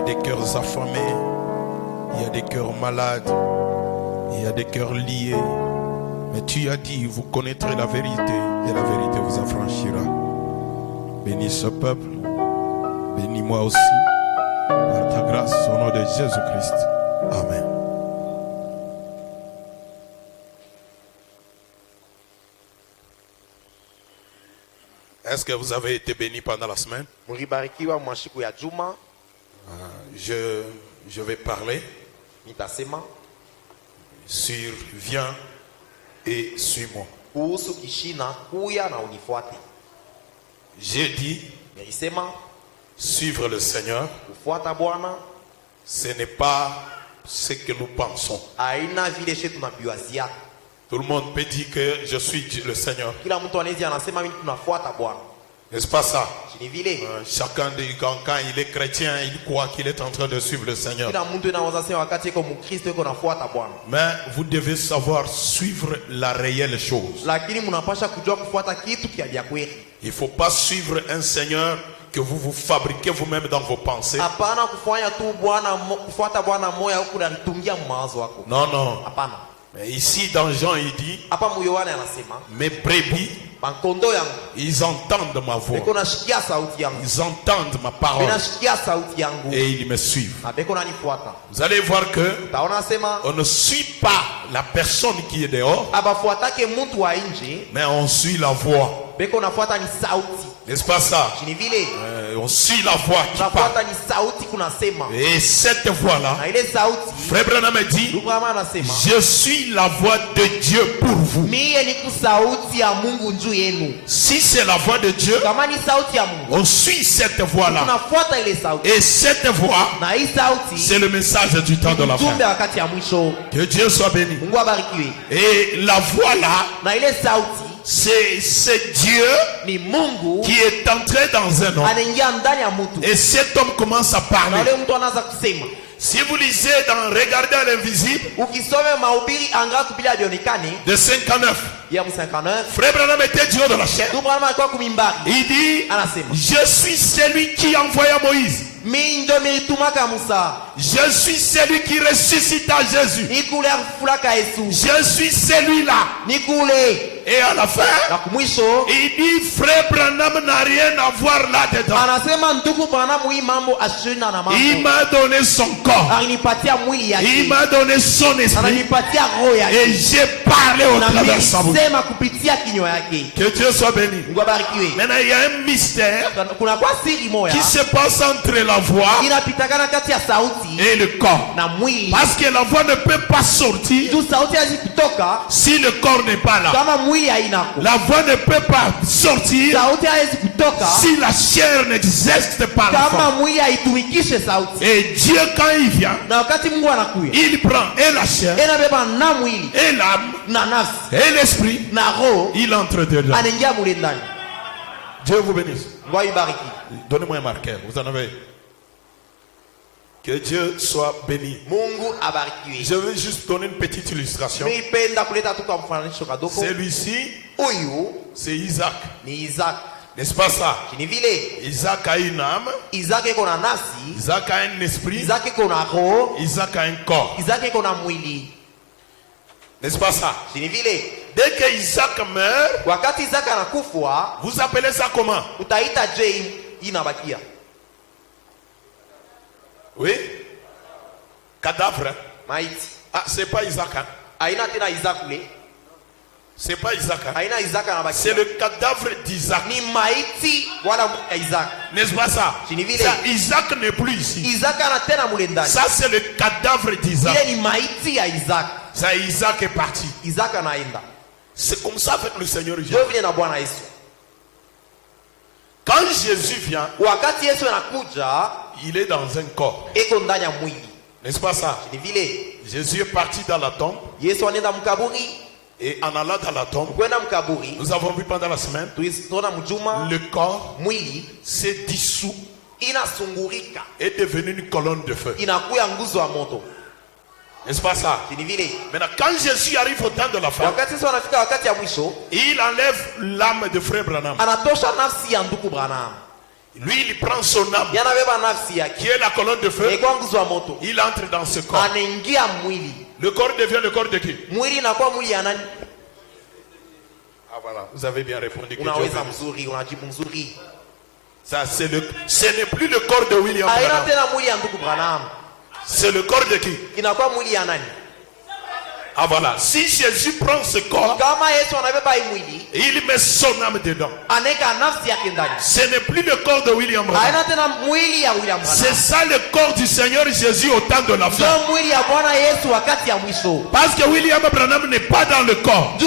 a des cœurs affamés, il y a des cœurs malades, il y a des cœurs liés. Mais tu as dit, vous connaîtrez la vérité et la vérité vous affranchira. Bénis ce peuple, bénis moi aussi, par ta grâce, au nom de Jésus-Christ. Amen. Est-ce que vous avez été bénis pendant la semaine? Je vais parler sur viens et suis-moi. J'ai dit suivre le Seigneur, ce n'est pas ce que nous pensons. Tout le monde peut dire que je suis le Seigneur. N'est-ce pas ça? Chacun, quand il est chrétien, il croit qu'il est en train de suivre le Seigneur. Mais vous devez savoir suivre la réelle chose. Il ne faut pas suivre un Seigneur que vous fabriquez vous-même dans vos pensées. Non, non. Mais ici dans Jean il dit, mes brebis, ils entendent ma voix, ils entendent ma parole et ils me suivent. Vous allez voir que on ne suit pas la personne qui est dehors, mais on suit la voix. N'est-ce pas ça? On suit la voix qui parle. Et cette voix-là, Frère Branham dit, je suis la voix de Dieu pour vous. Si c'est la voix de Dieu, on suit cette voix-là. Et cette voix, c'est le message du temps de la fin. Que Dieu soit béni. Et la voix là, c'est Dieu qui est entré dans un homme. Et cet homme commence à parler. Si vous lisez Regardez à l'invisible de 59, Frère Branham était Dieu de la chair. Il dit, je suis celui qui envoya Moïse. Je suis celui qui ressuscita Jésus. Je suis celui-là. Et à la fin, il dit, Frère Branham n'a rien à voir là-dedans. Il m'a donné son corps. Il m'a donné son esprit. Et j'ai parlé au travers de sa bouche. Que Dieu soit béni. Maintenant, il y a un mystère qui se passe entre la voix et le corps. Parce que la voix ne peut pas sortir si le corps n'est pas là. La voix ne peut pas sortir si la chair n'existe pas là. Et Dieu, quand il vient, il prend et la chair et l'âme et l'esprit, il entre dedans. Dieu vous bénisse. Donnez-moi un marqueur. Vous en avez? Que Dieu soit béni. Je veux juste donner une petite illustration. Celui-ci, c'est Isaac. N'est-ce pas ça? Isaac a une âme. Isaac a un esprit. Isaac a un corps. N'est-ce pas ça? Dès que Isaac meurt, vous appelez ça comment? Oui? Cadavre. Ah, c'est pas Isaac. Hein? C'est pas Isaac. Hein? C'est le cadavre d'Isaac. N'est-ce pas ça? Ça, Isaac n'est plus ici. Ça, c'est le cadavre d'Isaac. Ça, Isaac est parti. C'est comme ça avec le Seigneur Jésus. Quand Jésus vient, il est dans un corps. N'est-ce pas ça? Jésus est parti dans la tombe. Et en allant dans la tombe, nous avons vu pendant la semaine, le corps s'est dissous, est devenu une colonne de feu. N'est-ce pas ça? Maintenant, quand Jésus arrive au temps de la fin, il enlève l'âme de Frère Branham. Lui, il prend son âme, qui est la colonne de feu. Il entre dans ce corps. Le corps devient le corps de qui? Ah voilà, vous avez bien répondu. Ça, ce n'est plus le corps de William Branham. C'est le corps de qui? Ah voilà, si Jésus prend ce corps et il met son âme dedans, ce n'est plus le corps de William Branham. C'est ça le corps du Seigneur Jésus au temps de la fin. Parce que William Branham n'est pas dans le corps.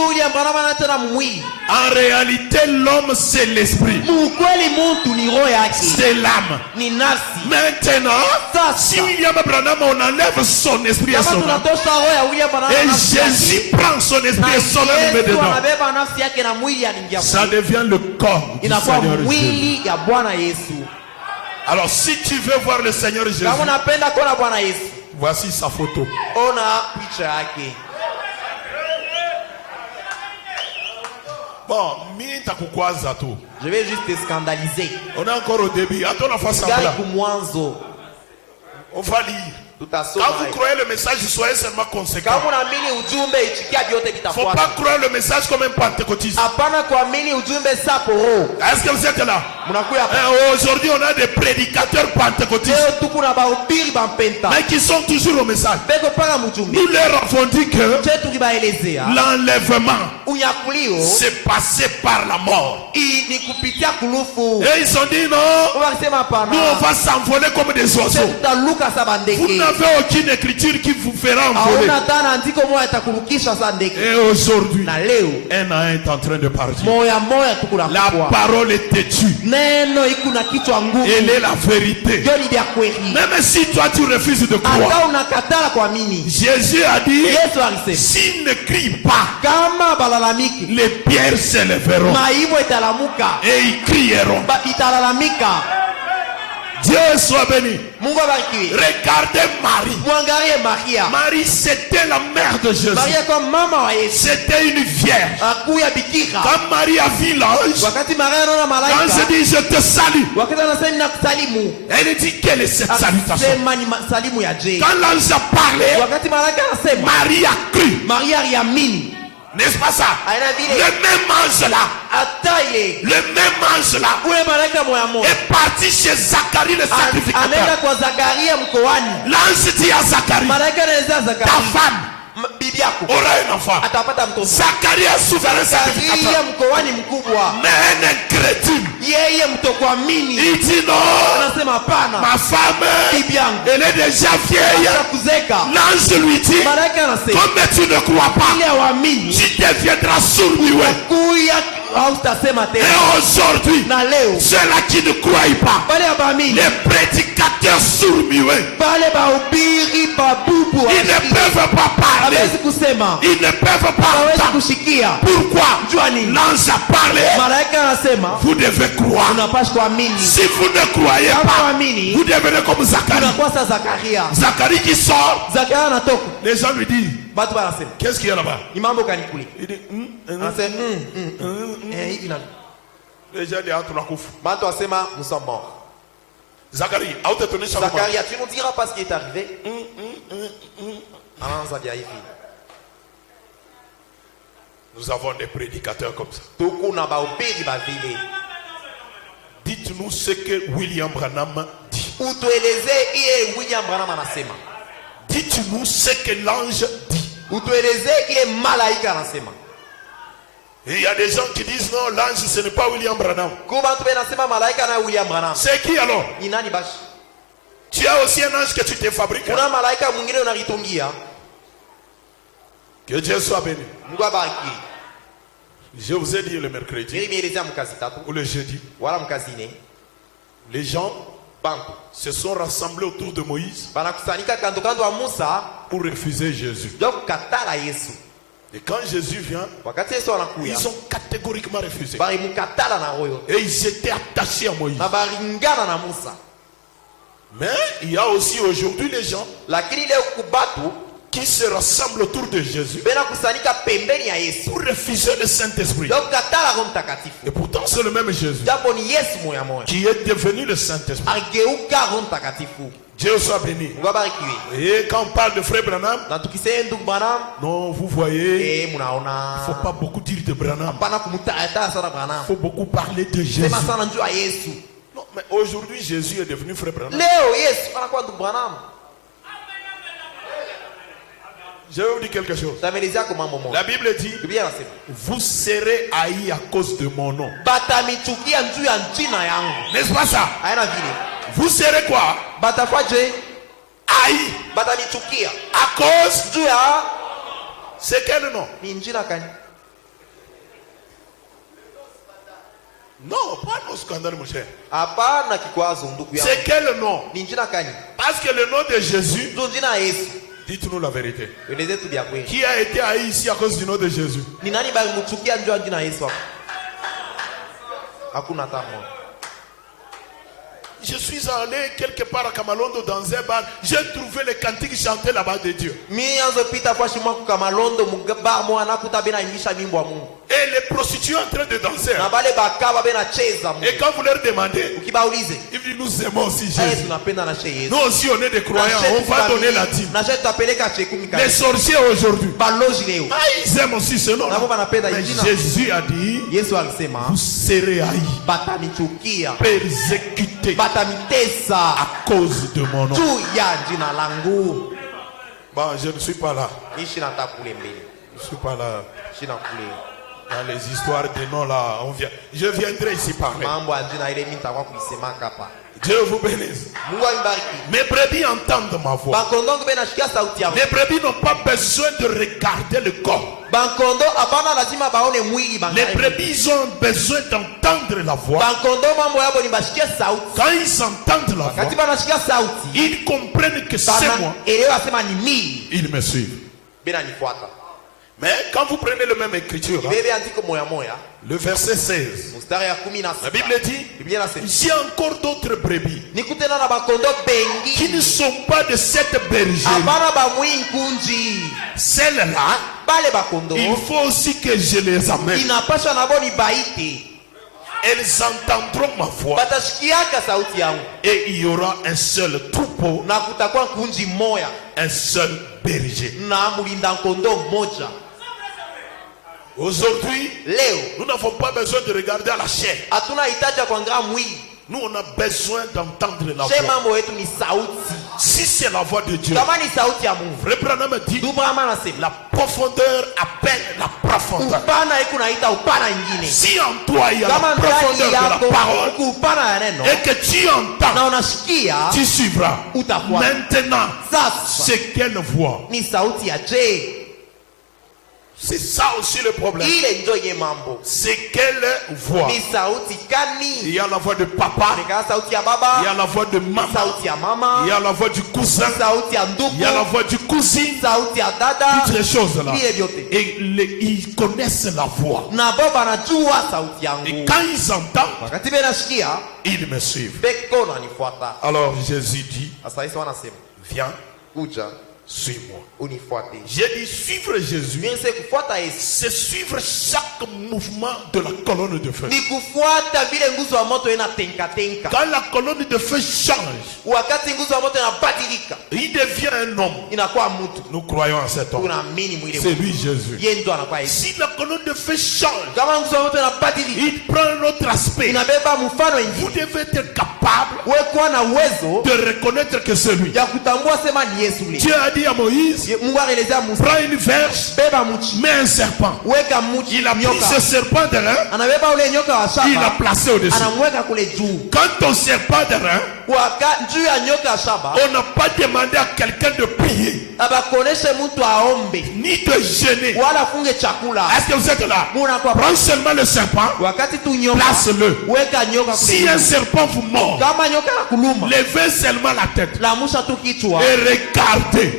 En réalité, l'homme c'est l'esprit. C'est l'âme. Maintenant, si William Branham on enlève son esprit et son âme, et Jésus prend son esprit et son âme dedans, ça devient le corps du Seigneur Jésus. Alors si tu veux voir le Seigneur Jésus, voici sa photo. Bon, je vais juste te scandaliser. On est encore au début. Attends la face à on va lire. Quand vous croyez le message, soyez seulement conséquent. Il ne faut pas croire le message comme un pentecôtiste. Est-ce que vous êtes là? Aujourd'hui, on a des prédicateurs pentecôtistes, mais qui sont toujours au message. Nous leur avons dit que l'enlèvement s'est passé par la mort. Et ils ont dit non, nous on va s'envoler comme des oiseaux. Vous n'avez aucune écriture qui vous fera envoler. Et aujourd'hui, un à un est en train de partir. La parole est têtue. Elle est la vérité. Même si toi tu refuses de croire, Jésus a dit, s'il ne crie pas, les pierres s'élèveront et ils crieront. Dieu soit béni. Regardez Marie. Marie, c'était la mère de Jésus. C'était une vierge. Quand Marie a vu l'ange, l'ange dit je te salue. Elle dit quelle est cette salutation? Quand l'ange a parlé, Marie a cru. N'est-ce pas ça? Le même ange là, est parti chez Zacharie le sacrificateur. L'ange dit à Zacharie, ta femme aura un enfant. Zacharie est souverain sacrificateur, mais un incrédule, il dit non, ma femme elle est déjà vieille. L'ange lui dit, comme tu ne crois pas, tu deviendras sourd-muet. Et aujourd'hui, ceux-là qui ne croient pas, les prédicateurs sourds-muets, ils ne peuvent pas parler, ils ne peuvent pas entendre. Pourquoi? L'ange a parlé. Vous devez croire. Si vous ne croyez pas, vous devenez comme Zacharie. Zacharie qui sort, les gens lui disent, qu'est-ce qu'il y a là-bas? Il dit, les gens disent, nous sommes morts. Zacharie, tu nous diras pas ce qui est arrivé. Nous avons des prédicateurs comme ça. Dites-nous ce que William Branham dit. Dites-nous ce que l'ange dit. Et il y a des gens qui disent non, l'ange ce n'est pas William Branham. C'est qui alors? Tu as aussi un ange que tu t'es fabriqué. Que Dieu soit béni. Je vous ai dit le mercredi ou le jeudi, les gens se sont rassemblés autour de Moïse pour refuser Jésus. Et quand Jésus vient, ils ont catégoriquement refusé. Et ils étaient attachés à Moïse. Mais il y a aussi aujourd'hui les gens qui se rassemblent autour de Jésus pour refuser le Saint-Esprit. Et pourtant c'est le même Jésus qui est devenu le Saint-Esprit. Dieu soit béni. Et quand on parle de frère Branham, non, vous voyez, il ne faut pas beaucoup dire de Branham. Il faut beaucoup parler de Jésus. Non, mais aujourd'hui Jésus est devenu frère Branham. Je vais vous dire quelque chose. La Bible dit, vous serez haïs à cause de mon nom. N'est-ce pas ça? Vous serez quoi? Haïs. À cause de... C'est quel nom? Non, pas nos scandales, mon cher. C'est quel nom? Parce que le nom de Jésus... Dites-nous la vérité. Qui a été haï ici à cause du nom de Jésus? Je suis allé quelque part à Kamalondo dans un bar. J'ai trouvé les cantiques chantés là-bas de Dieu. Et les prostituées en train de danser. Et quand vous leur demandez, ils disent nous aimons aussi Jésus. Nous aussi on est des croyants. On va donner la dîme. Les sorciers aujourd'hui, ils aiment aussi ce nom. Mais Jésus a dit, vous serez haïs, persécutés à cause de mon nom. Bon, je ne suis pas là. Je ne suis pas là. Dans les histoires des noms là, je viendrai ici parler. Dieu vous bénisse. Mes brebis entendent ma voix. Les brebis n'ont pas besoin de regarder le corps. Les brebis ont besoin d'entendre la voix. Quand ils entendent la voix, ils comprennent que c'est moi. Ils me suivent. Mais quand vous prenez le même écriture, le verset 16, la Bible dit, j'ai encore d'autres brebis qui ne sont pas de cette bergerie. Celles-là, il faut aussi que je les amène. Elles entendront ma voix et il y aura un seul troupeau, un seul berger. Aujourd'hui, nous n'avons pas besoin de regarder à la chair. Nous, on a besoin d'entendre la voix. Si c'est la voix de Dieu, Frère Branham dit, la profondeur appelle la profondeur. Si en toi il y a la profondeur de la parole et que tu entends, tu suivras. Maintenant, c'est quelle voix? C'est ça aussi le problème. C'est quelle voix? Il y a la voix de papa, il y a la voix de maman, il y a la voix du cousin, il y a la voix du cousin, toutes les choses là. Et ils connaissent la voix. Et quand ils entendent, ils me suivent. Alors Jésus dit, viens, suis-moi. J'ai dit suivre Jésus, c'est suivre chaque mouvement de la colonne de feu. Quand la colonne de feu change, il devient un homme. Nous croyons en cet homme. C'est lui Jésus. Si la colonne de feu change, il prend un autre aspect. Vous devez être capable de reconnaître que c'est lui. Dieu a dit à Moïse, prends une verge, mets un serpent. Il a pris ce serpent de rein, il l'a placé au-dessus. Quand ton serpent de rein, on n'a pas demandé à quelqu'un de prier, ni de gêner. Est-ce que vous êtes là? Prends seulement le serpent, place-le. Si un serpent vous mord, levez seulement la tête et regardez.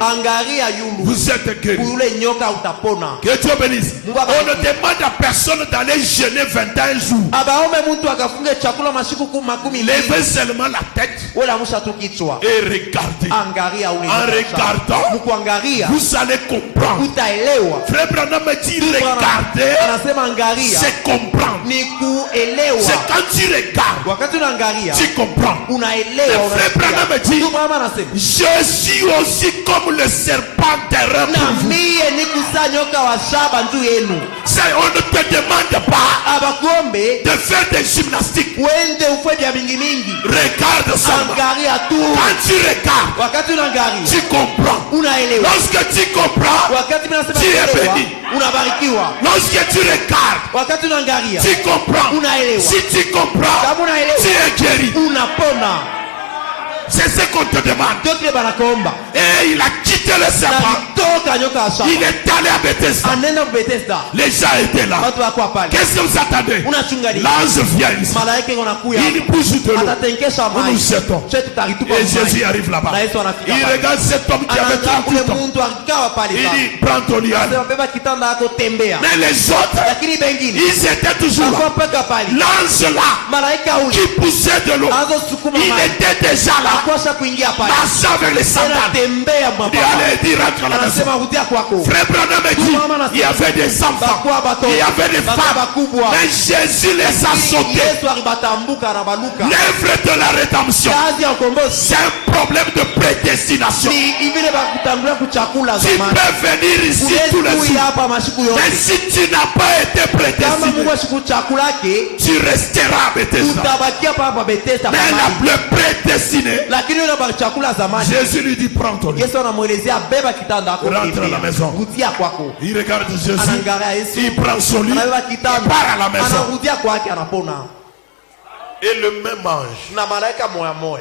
Vous êtes guéri. Que Dieu bénisse. On ne demande à personne d'aller jeûner 21 jours. Levez seulement la tête et regardez. En regardant, vous allez comprendre. Frère Branham me dit regarder, c'est comprendre. C'est quand tu regardes, tu comprends. Frère Branham me dit, je suis aussi comme le serpent terrestre pour vous. On ne te demande pas de faire des gymnastiques. Regarde ça. Quand tu regardes, tu comprends. Lorsque tu comprends, tu es béni. Lorsque tu regardes, tu comprends. Si tu comprends, tu es guéri. C'est ce qu'on te demande. Et il a quitté le serpent. Il est allé à Bethesda. Les gens étaient là. Qu'est-ce que vous attendez? L'ange vient ici. Il bouge de l'eau. Nous nous jetons. Et Jésus arrive là-bas. Il regarde cet homme qui avait 38 ans. Il dit, prends ton liane. Mais les autres, ils étaient toujours là. L'ange là, qui poussait de l'eau, il était déjà là. Marche avec les sandales. Il allait dire rentre à la maison. Frère Branham me dit, il y avait des enfants, il y avait des femmes, mais Jésus les a sautés. L'œuvre de la rédemption, c'est un problème de prédestination. Tu peux venir ici tous les jours, mais si tu n'as pas été prédestiné, tu resteras à Bethesda. Mais le prédestiné, Jésus lui dit, prends ton lit. Rentre à la maison. Il regarde Jésus, il prend son lit, il part à la maison. Et le même ange,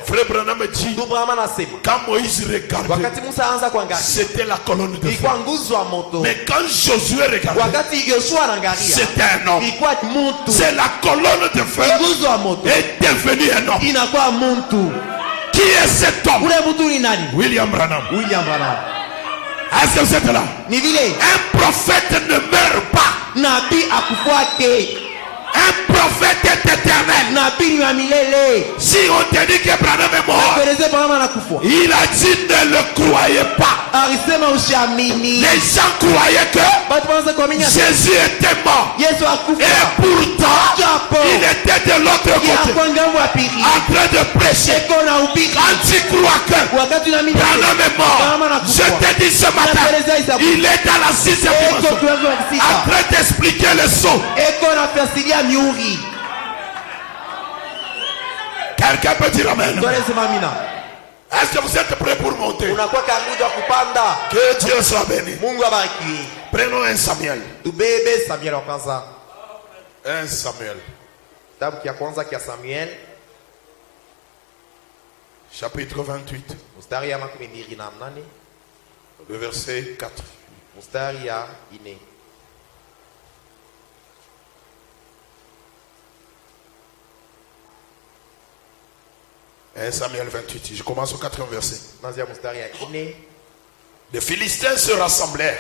Frère Branham me dit, quand Moïse regardait, c'était la colonne de feu. Mais quand Josué regardait, c'était un homme. C'est la colonne de feu est devenue un homme. Qui est cet homme? William Branham. Est-ce que vous êtes là? Un prophète ne meurt pas. Un prophète est éternel. Si on te dit que Branham est mort, il a dit ne le croyez pas. Les gens croyaient que Jésus était mort. Et pourtant, il était de l'autre côté en train de prêcher. Quand tu crois que Branham est mort, je te dis ce matin, il est dans la 6e dimension en train d'expliquer le saut. Quelqu'un peut dire amen. Est-ce que vous êtes prêts pour monter? Que Dieu soit béni. Prenons un Samuel. 1 Samuel. Chapitre 28. Le verset 4. 1 Samuel 28, je commence au 4e verset. Les Philistins se rassemblèrent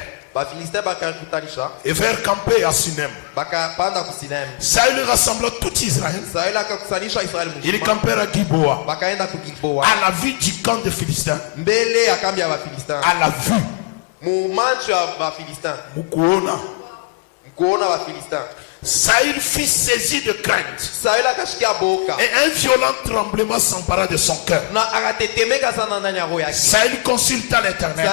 et vinrent camper à Sunem. Saül rassembla tout Israël. Ils campèrent à Gilboa. À la vue du camp des Philistins. À la vue. Saül fut saisi de crainte. Et un violent tremblement s'empara de son cœur. Saül consulta l'Éternel.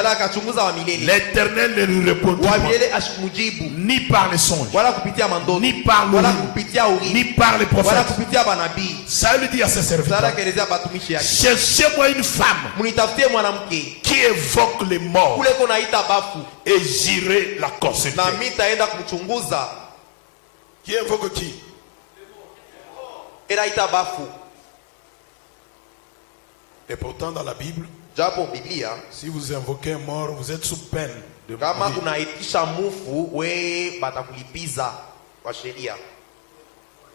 L'Éternel ne lui répondit pas, ni par les songes, ni par l'oreille, ni par les prophètes. Saül dit à ses serviteurs, cherchez-moi une femme qui évoque les morts et j'irai la consulter. Qui invoque qui? Et pourtant dans la Bible, si vous invoquez un mort, vous êtes sous peine de mourir.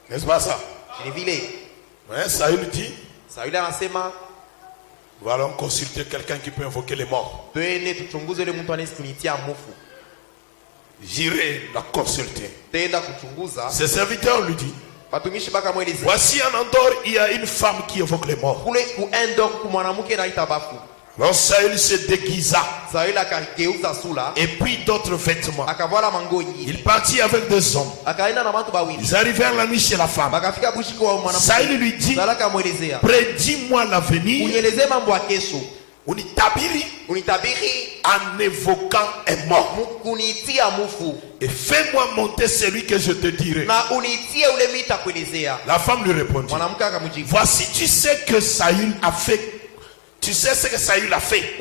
N'est-ce pas ça? Ouais, Saül dit, Voilà, on consulter quelqu'un qui peut invoquer les morts. J'irai la consulter. Ses serviteurs lui disent, voici un endroit, il y a une femme qui évoque les morts. Alors Saül se déguisa et puis d'autres vêtements. Il partit avec deux hommes. Ils arrivèrent la nuit chez la femme. Saül lui dit, prédis-moi l'avenir. Unitabiri en évoquant un mort. Et fais-moi monter celui que je te dirai. La femme lui répondit, voici, tu sais que Saül a fait. Tu sais ce que Saül a fait.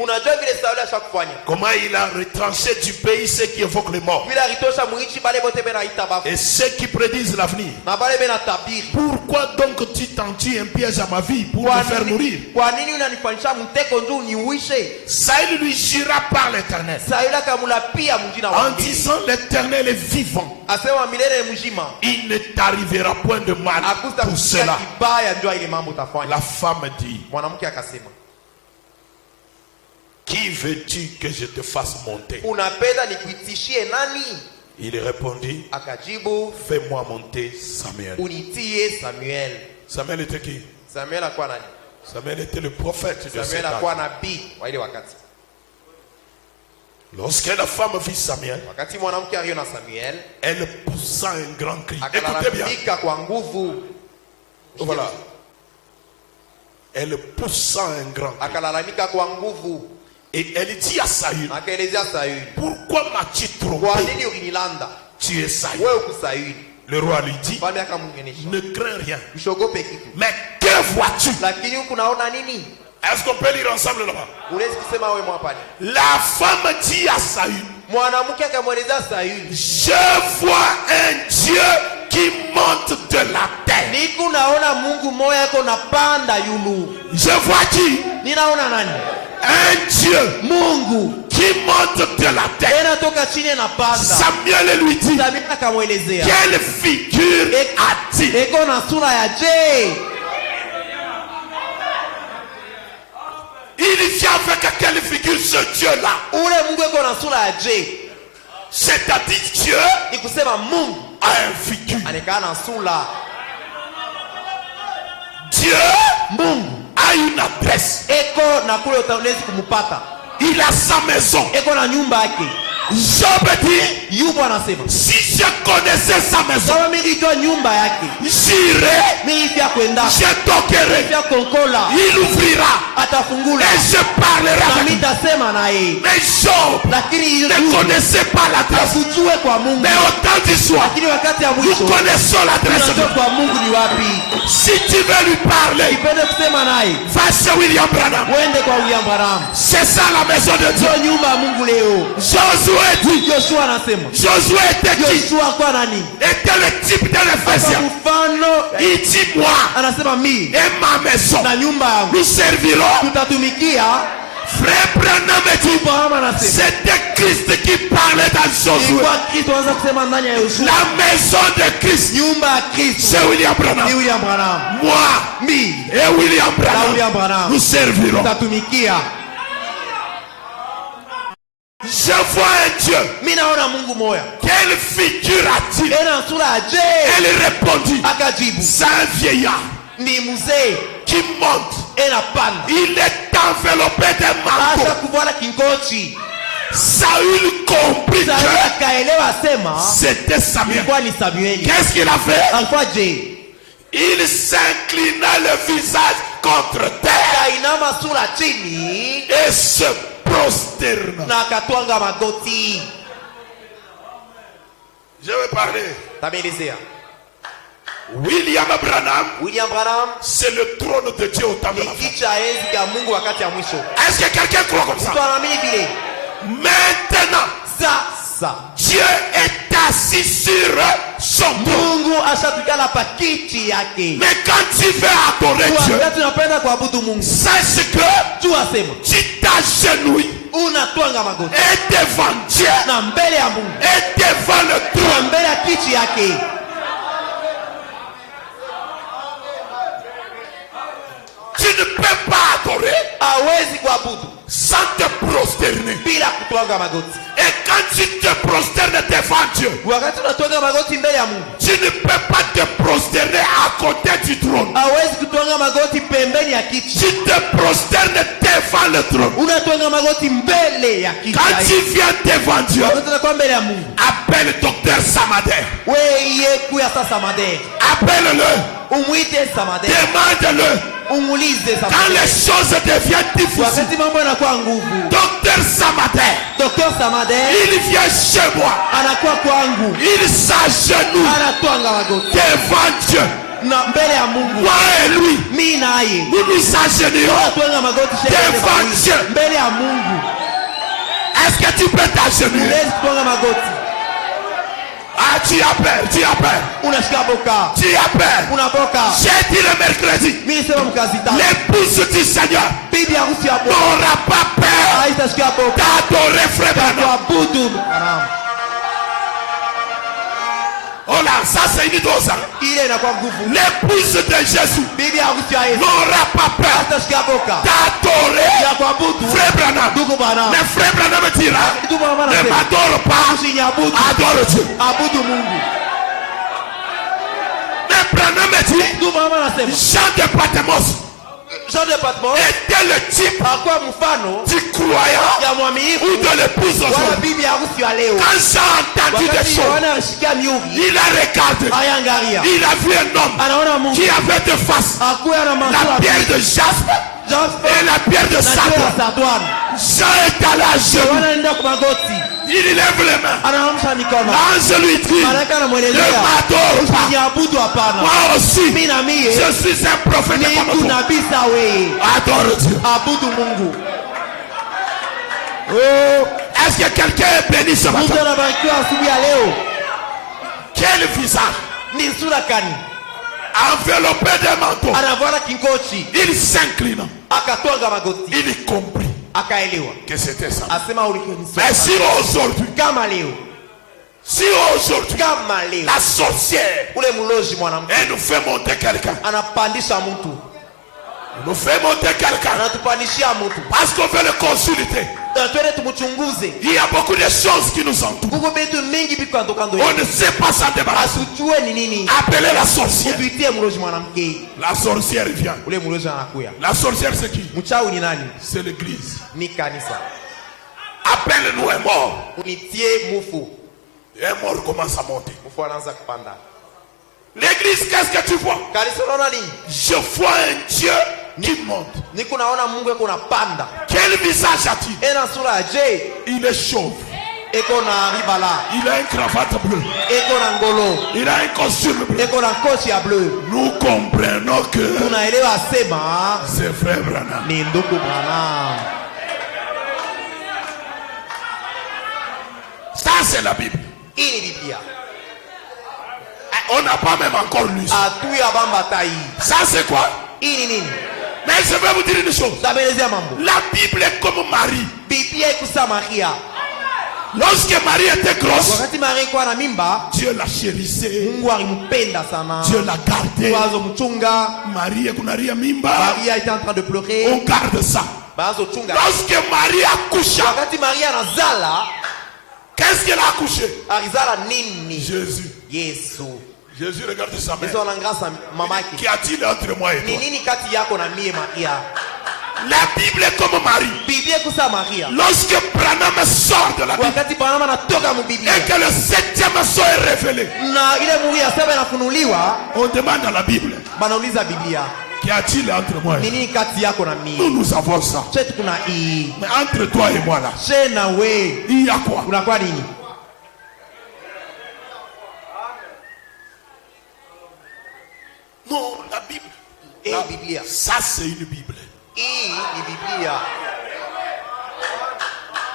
Comment il a retranché du pays ceux qui évoquent les morts et ceux qui prédisent l'avenir. Pourquoi donc tu t'entues un piège à ma vie pour me faire mourir? Saül lui jura par l'Éternel en disant, l'Éternel est vivant, il ne t'arrivera point de mal pour cela. La femme dit, qui veux-tu que je te fasse monter? Il répondit, fais-moi monter Samuel. Samuel était qui? Samuel était le prophète de cet âge. Lorsque la femme vit Samuel, elle poussa un grand cri. Écoutez bien. Voilà. Elle poussa un grand cri. Et elle dit à Saül, pourquoi m'as-tu trompé? Tu es Saül. Le roi lui dit, ne crains rien. Mais que vois-tu? Est-ce qu'on peut lire ensemble là-bas? La femme dit à Saül, je vois un Dieu qui monte de la terre. Je vois qui? Un Dieu qui monte de la terre. Samuel lui dit, quelle figure a-t-il? Il vient avec quelle figure ce Dieu-là? C'est-à-dire Dieu a une figure. Dieu a une adresse. Il a sa maison. Job dit, si je connaissais sa maison, j'irai, je toquerai, il ouvrira et je parlerai avec lui. Mais Job ne connaissait pas l'adresse. Mais au temps du soir, nous connaissons l'adresse de Dieu. Si tu veux lui parler, va chez William Branham. C'est ça la maison de Dieu. Josué était qui? Était le type de l'Éphésien. Il dit, moi et ma maison, nous servirons. Frère Branham dit, c'était Christ qui parlait dans Josué. La maison de Christ, c'est William Branham. Moi et William Branham, nous servirons. Je vois un Dieu. Quelle figure a-t-il? Elle répondit, c'est un vieillard qui monte. Il est enveloppé d'un manteau. Saül comprit que c'était Samuel. Qu'est-ce qu'il a fait? Il s'inclina le visage contre terre et se prosterna. Je vais parler. William Branham, c'est le trône de Dieu au temps de la fin. Est-ce que quelqu'un croit comme ça? Maintenant, Dieu est assis sur son trône. Mais quand tu veux adorer Dieu, sache que tu t'agenouilles et devant Dieu et devant le trône. Tu ne peux pas adorer sans te prosterner. Et quand tu te prosternes devant Dieu, tu ne peux pas te prosterner à côté du trône. Tu te prosternes devant le trône. Quand tu viens devant Dieu, appelle le docteur Samader. Appelle-le. Demande-le. Quand les choses deviennent difficiles, docteur Samader, il vient chez moi. Il s'agenouille devant Dieu. Moi et lui, nous nous agenouillons devant Dieu. Est-ce que tu peux t'agenouiller? Ah, tu as peur. Tu as peur. J'ai dit le mercredi, l'épouse du Seigneur n'aura pas peur d'adorer Frère Branham. Oh là, ça c'est une dose. L'épouse de Jésus n'aura pas peur d'adorer Frère Branham. Mais Frère Branham dira, ne m'adore pas, adore Dieu. Mais Branham dit, Jean de Patmos était le type du croyant ou de l'épouse aujourd'hui. Quand j'ai entendu des choses, il a regardé, il a vu un homme qui avait de face la pierre de jaspe et la pierre de Satan. Jean est allé à genoux. Il lève les mains. L'ange lui dit, ne m'adore pas. Moi aussi, je suis un prophète comme toi. Adore Dieu. Oh, est-ce que quelqu'un est béni ce matin? Quel visage? Enveloppé d'un manteau. Il s'inclina. Il comprit que c'était ça. Mais si aujourd'hui, la sorcière, elle nous fait monter quelqu'un. Il nous fait monter quelqu'un parce qu'on veut le consulter. Il y a beaucoup de choses qui nous entourent. On ne sait pas s'en débarrasser. Appelez la sorcière. La sorcière vient. La sorcière c'est qui? C'est l'église. Appelle-nous un mort. Et un mort commence à monter. L'église, qu'est-ce que tu vois? Je vois un Dieu qui monte. Quel visage a-t-il? Il est chauve. Il a une cravate bleue. Il a un costume bleu. Nous comprenons que c'est Frère Branham. Ça c'est la Bible. On n'a pas même encore lu ça. Ça c'est quoi? Mais je vais vous dire une chose. La Bible est comme Marie. Lorsque Marie était grosse, Dieu la chérissait. Dieu la gardait. Marie était en train de pleurer. On garde ça. Lorsque Marie accoucha, qu'est-ce qu'elle a accouché? Jésus. Jésus regarde sa mère. Qu'y a-t-il entre moi et toi? La Bible est comme Marie. Lorsque Branham sort de la Bible et que le 7e sort est révélé, on demande à la Bible, qu'y a-t-il entre moi et toi? Nous avons ça. Mais entre toi et moi là, il y a quoi? Non, la Bible. Ça c'est une Bible.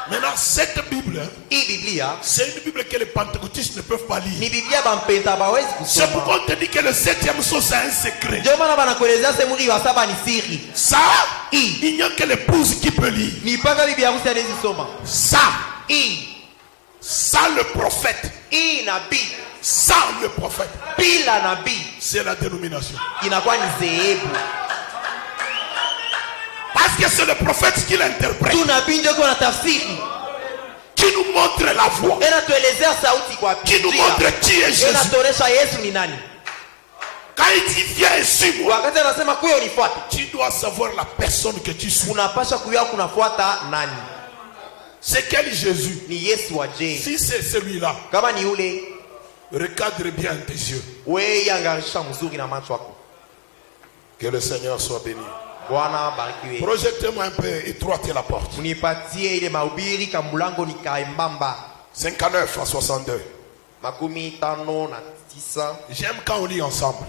Maintenant, cette Bible, c'est une Bible que les pentecôtistes ne peuvent pas lire. C'est pourquoi on te dit que le 7e sceau, c'est un secret. Ça, il n'y a que l'épouse qui peut lire. Ça, le prophète. Ça, le prophète. C'est la dénomination. que c'est le prophète qui l'interprète, qui nous montre la voie, qui nous montre qui est Jésus. Quand il dit viens et suis-moi, tu dois savoir la personne que tu suis. C'est quel Jésus? Si c'est celui-là, recadre bien tes yeux. Que le Seigneur soit béni. Projectez-moi un peu, étroitez la porte. 59 à 62. J'aime quand on lit ensemble.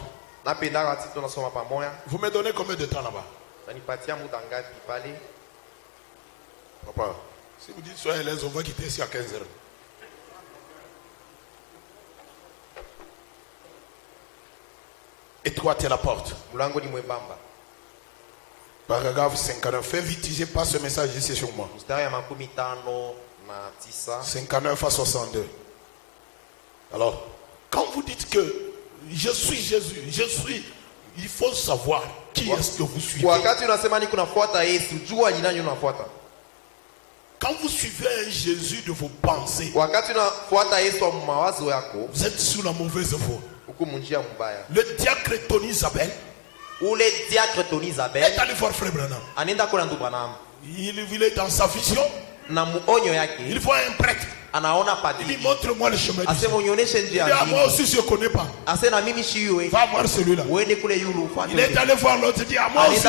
Vous me donnez combien de temps là-bas? Papa, si vous dites soyez l'aise, on va quitter ici à 15h. Étroitez la porte. Paragraphe 59. Fais vite, j'ai pas ce message ici sur moi. 59 à 62. Alors, quand vous dites que je suis Jésus, il faut savoir qui est-ce que vous suivez. Quand vous suivez un Jésus de vos pensées, vous êtes sous la mauvaise voie. Le diacre Tony Isabelle est allé voir Frère Branham. Il est dans sa vision. Il voit un prêtre. Il dit montre-moi le chemin du ciel. Il dit moi aussi je ne connais pas. Va voir celui-là. Il est allé voir l'autre. Il dit moi aussi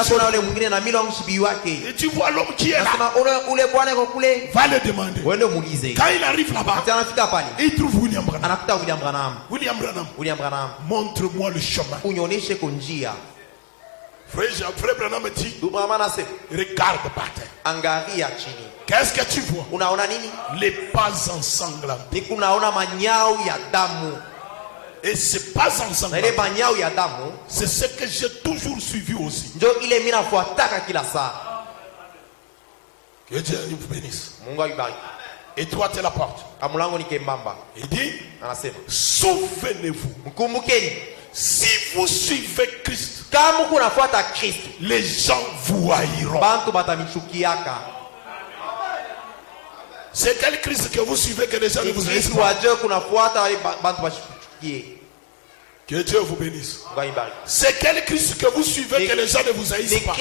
et tu vois l'homme qui est là. Va le demander. Quand il arrive là-bas, il trouve William Branham. William Branham, montre-moi le chemin. Frère Branham me dit regarde par terre. Qu'est-ce que tu vois? Les pas ensanglantés. Et ces pas ensanglantés, c'est ce que j'ai toujours suivi aussi. Que Dieu vous bénisse. Étroitez la porte. Il dit souvenez-vous, si vous suivez Christ, les gens vous haïront. C'est quel Christ que vous suivez que les gens ne vous haïssent pas? Que Dieu vous bénisse. C'est quel Christ que vous suivez que les gens ne vous haïssent pas?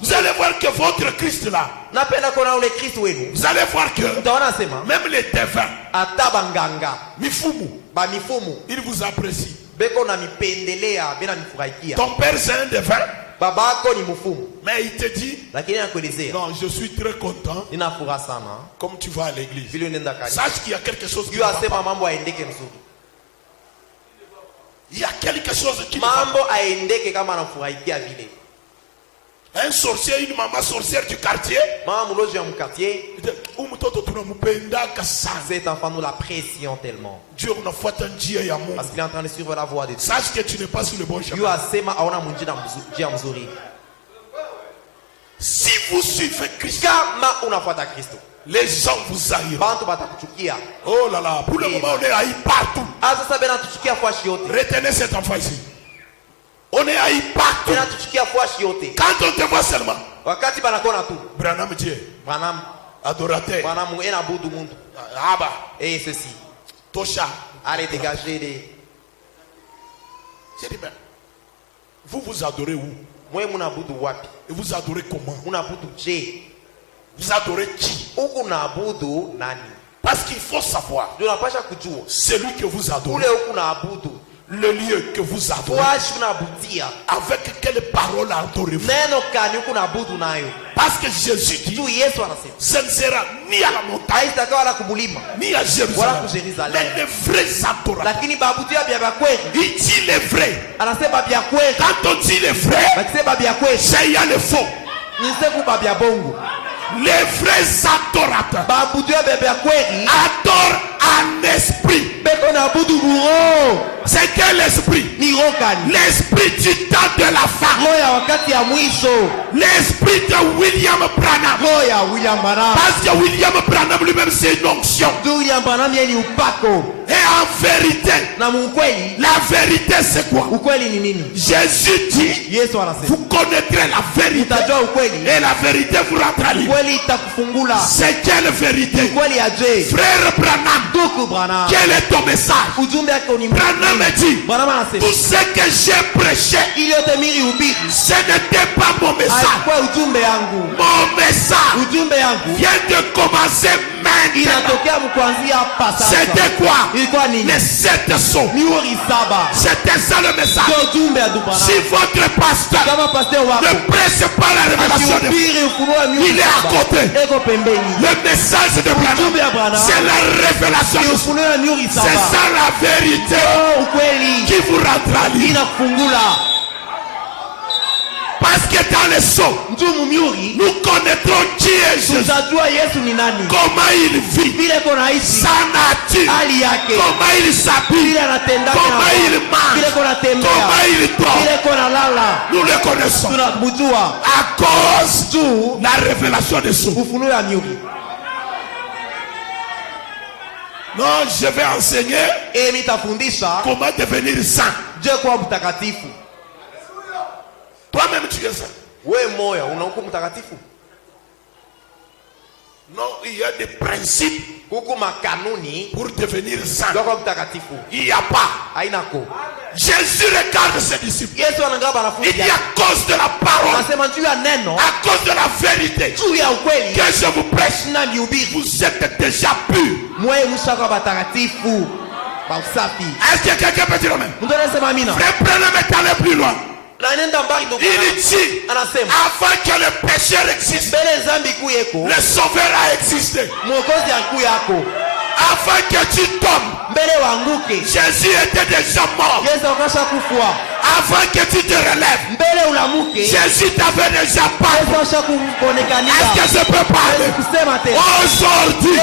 Vous allez voir que votre Christ là, vous allez voir que même les devins, il vous apprécie. Ton père c'est un devin, mais il te dit non, je suis très content comme tu vas à l'église. Sache qu'il y a quelque chose qui ne va pas. Il y a quelque chose qui ne va pas. Un sorcier, une maman sorcière du quartier, cet enfant nous l'apprécions tellement parce qu'il est en train de suivre la voie de Dieu. Sache que tu n'es pas sur le bon chemin. Si vous suivez Christ, les gens vous haïront. Oh là là, pour le moment on est haï partout. Retenez cet enfant ici. On est haï partout. Quand on te voit seulement, Branham Dieu, adorateur, Abba, et ceci, Tosha, allez dégager des. J'ai dit, mais vous vous adorez où? Et vous adorez comment? Vous adorez qui? Parce qu'il faut savoir, celui que vous adorez, le lieu que vous adorez, avec quelle parole adorez-vous? Parce que Jésus dit, ce ne sera ni à la montagne, ni à Jérusalem, mais les vrais adorateurs. Il dit les vrais. Quand on dit les vrais, c'est il y a le faux. Les vrais adorateurs adorent en esprit? C'est quel esprit? L'esprit du temps de la fin. L'esprit de William Branham. Parce que William Branham lui-même c'est une onction. Et en vérité, la vérité c'est quoi? Jésus dit, vous connaîtrez la vérité et la vérité vous rendra libre. C'est quelle vérité? Frère Branham, quel est ton message? Branham dit, tout ce que j'ai prêché, ce n'était pas mon message. Mon message vient de commencer maintenant. C'était quoi? Les 7 sceaux. C'était ça le message. Si votre pasteur ne prêche pas la révélation de Dieu, il est à côté. Le message de Branham, c'est la révélation de Dieu. C'est ça la vérité qui vous rendra libre. Parce que dans les sceaux, nous connaîtrons qui est Jésus. Comment il vit, sa nature, comment il s'habille, comment il mange, comment il dort. Nous le connaissons à cause de la révélation des sceaux. Non, je vais enseigner comment devenir saint. Toi-même tu es ça. Non, il y a des principes pour devenir saint. Il n'y a pas. Jésus regarde ses disciples. Il dit à cause de la parole, à cause de la vérité que je vous prêche, vous êtes déjà purs. Est-ce que quelqu'un peut dire amen? Frère Branham est allé plus loin. Il dit, avant que le pécheur existe, le sauveur a existé. Avant que tu tombes, Jésus était déjà mort. Avant que tu te relèves, Jésus t'avait déjà parlé. Est-ce que je peux parler? Aujourd'hui,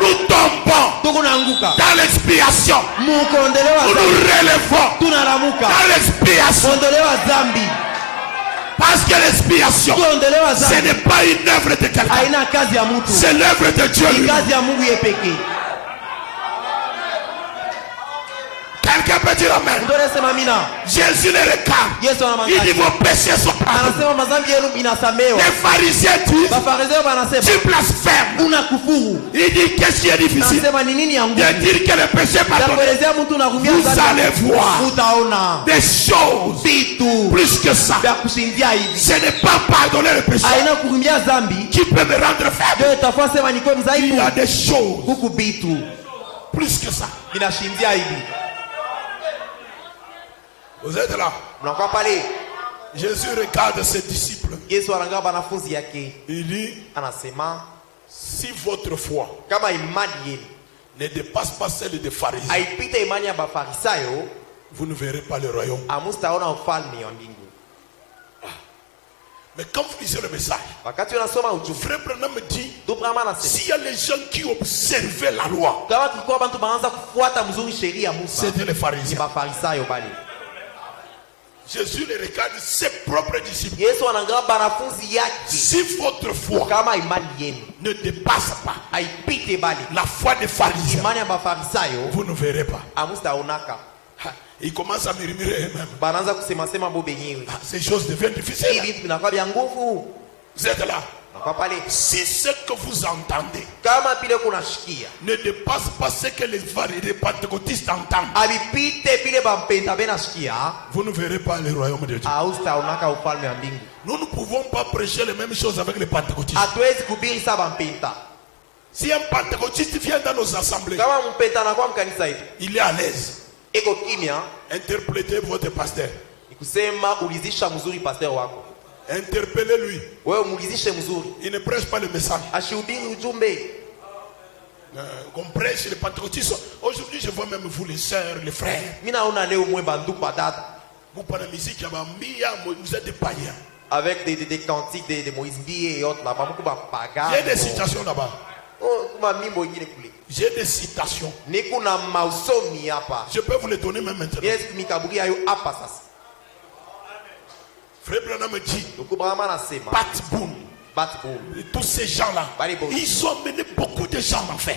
nous tombons dans l'expiation. Nous nous relevons dans l'expiation. Parce que l'expiation, ce n'est pas une œuvre de quelqu'un, c'est l'œuvre de Dieu lui-même. Quelqu'un peut dire amen. Jésus les regarde. Il dit vos péchés sont pardonnés. Les pharisiens disent tu blasphèmes. Il dit qu'est-ce qui est difficile? De dire que le péché est pardonné. Vous allez voir des choses plus que ça. Ce n'est pas pardonner le péché qui peut me rendre faible. Il y a des choses plus que ça. Vous êtes là? Jésus regarde ses disciples. Il dit, si votre foi ne dépasse pas celle des pharisiens, vous ne verrez pas le royaume. Mais quand vous lisez le message, frère Branham me dit, s'il y a les gens qui observaient la loi, c'était les pharisiens. Jésus les regarde ses propres disciples. Si votre foi ne dépasse pas la foi des pharisiens, vous ne verrez pas. Ils commencent à murmurer eux-mêmes. Ces choses deviennent difficiles. Vous êtes là? Si ce que vous entendez ne dépasse pas ce que les pentecôtistes entendent, vous ne verrez pas le royaume de Dieu. Nous ne pouvons pas prêcher les mêmes choses avec les pentecôtistes. Si un pentecôtiste vient dans nos assemblées, il est à l'aise. Interprétez votre pasteur. Interpellez-lui. Il ne prêche pas le message. Qu'on prêche les pentecôtistes. Aujourd'hui, je vois même vous, les sœurs, les frères. Vous parlez de musique, vous êtes des païens. Avec des cantiques de Moïse et autres là-bas. Il y a des situations là-bas. J'ai des citations. Je peux vous les donner même maintenant. Frère Branham me dit, Pat Boone, tous ces gens-là, ils ont mené beaucoup de gens en fait.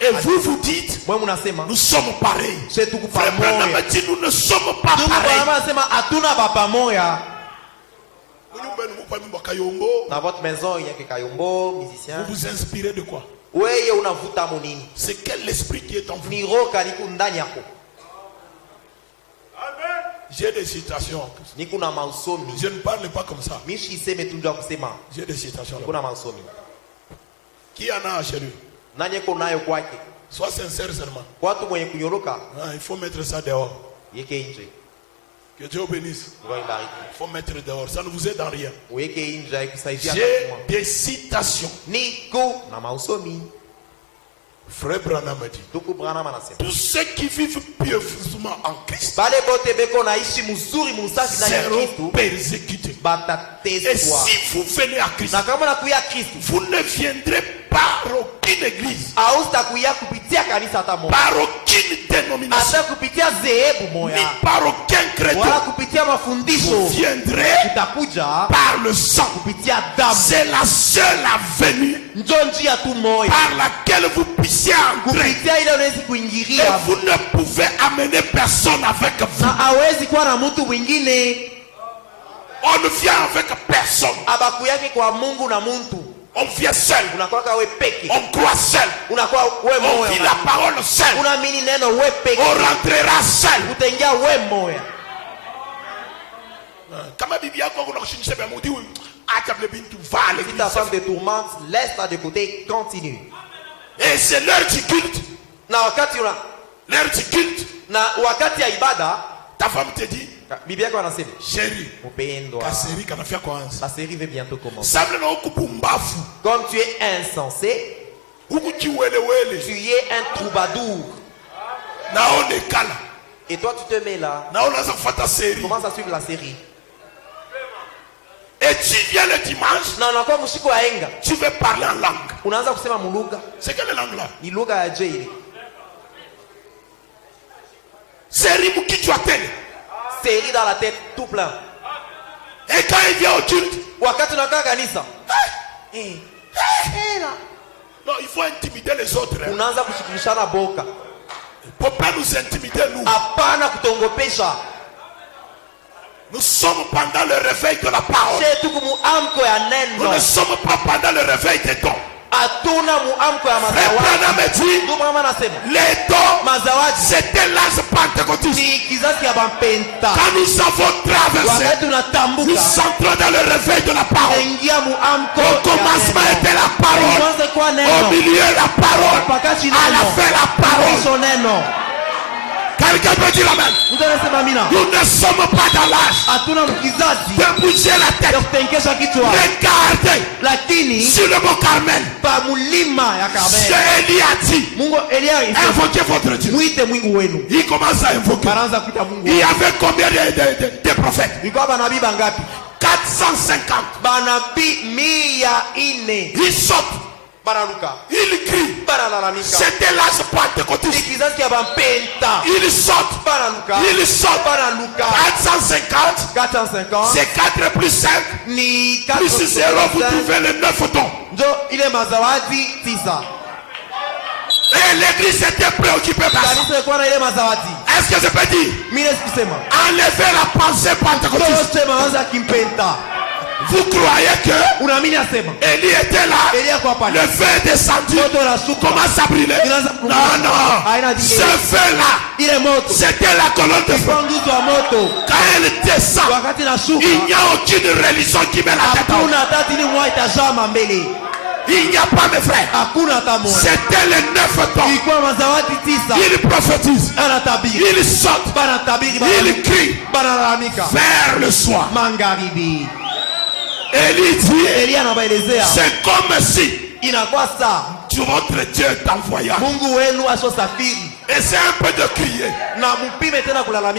Et vous dites, nous sommes pareils. Frère Branham me dit, nous ne sommes pas pareils. Dans votre maison, il y a que Kayombo, musicien. Vous vous inspirez de quoi? C'est quel esprit qui est en vous? J'ai des citations. Je ne parle pas comme ça. J'ai des citations. Qui en a chez lui? Sois sincère seulement. Il faut mettre ça dehors. Que Dieu bénisse. Il faut mettre dehors. Ça ne vous aide en rien. J'ai des citations. Frère Branham dit, tous ceux qui vivent pieusement en Christ seront persécutés. Et si vous venez à Christ, vous ne viendrez par aucune église, par aucune dénomination, ni par aucun chrétien. Vous viendrez par le sang. C'est la seule avenue par laquelle vous puissiez entrer. Et vous ne pouvez amener personne avec vous. On ne vient avec personne. On vient seul. On croit seul. On vit la parole seul. On rentrera seul. Si ta femme te tourmente, laisse-la de côté, continue. Et c'est l'heure du culte. L'heure du culte. Ta femme te dit, chérie, la série va bientôt commencer. Comme tu es insensé, tu es un troubadour. Et toi tu te mets là. Commence à suivre la série. Et tu viens le dimanche, tu veux parler en langue. C'est quelle langue là? C'est Rimukichuatele. Série dans la tête tout plein. Et quand il vient au culte, non, il faut intimider les autres. Il ne faut pas nous intimider nous. Nous sommes pendant le réveil de la parole. Nous ne sommes pas pendant le réveil des dons. Frère Branham me dit, les dons, c'était l'âge pentecôtiste. Quand nous avons traversé, nous entrons dans le réveil de la parole. Au commencement était la parole, au milieu la parole, à la fin la parole. Quelqu'un peut dire amen. Nous ne sommes pas dans l'âge de bouger la tête. Regardez sur le mont Carmel. Élie a dit, invoquez votre Dieu. Il commence à invoquer. Il y avait combien de prophètes? 450. Il saute. Il crie. C'était l'âge pentecôtiste. Il saute. Il saute. 450. C'est 4 plus 5. Plus 0, vous trouvez le 9 dons. Et l'église était préoccupée par ça. Est-ce que je peux dire? Enlevez la pensée pentecôtiste. Vous croyez que Élie était là, le feu est descendu, commence à brûler? Non. Ce feu-là, c'était la colonne de feu. Quand elle descend, il n'y a aucune religion qui met la tête en haut. Il n'y a pas de frères. C'était les 9 dons. Il prophétise. Il saute. Il crie. Vers le soir. Élie dit, c'est comme si votre Dieu t'envoya Essaie un peu de crier.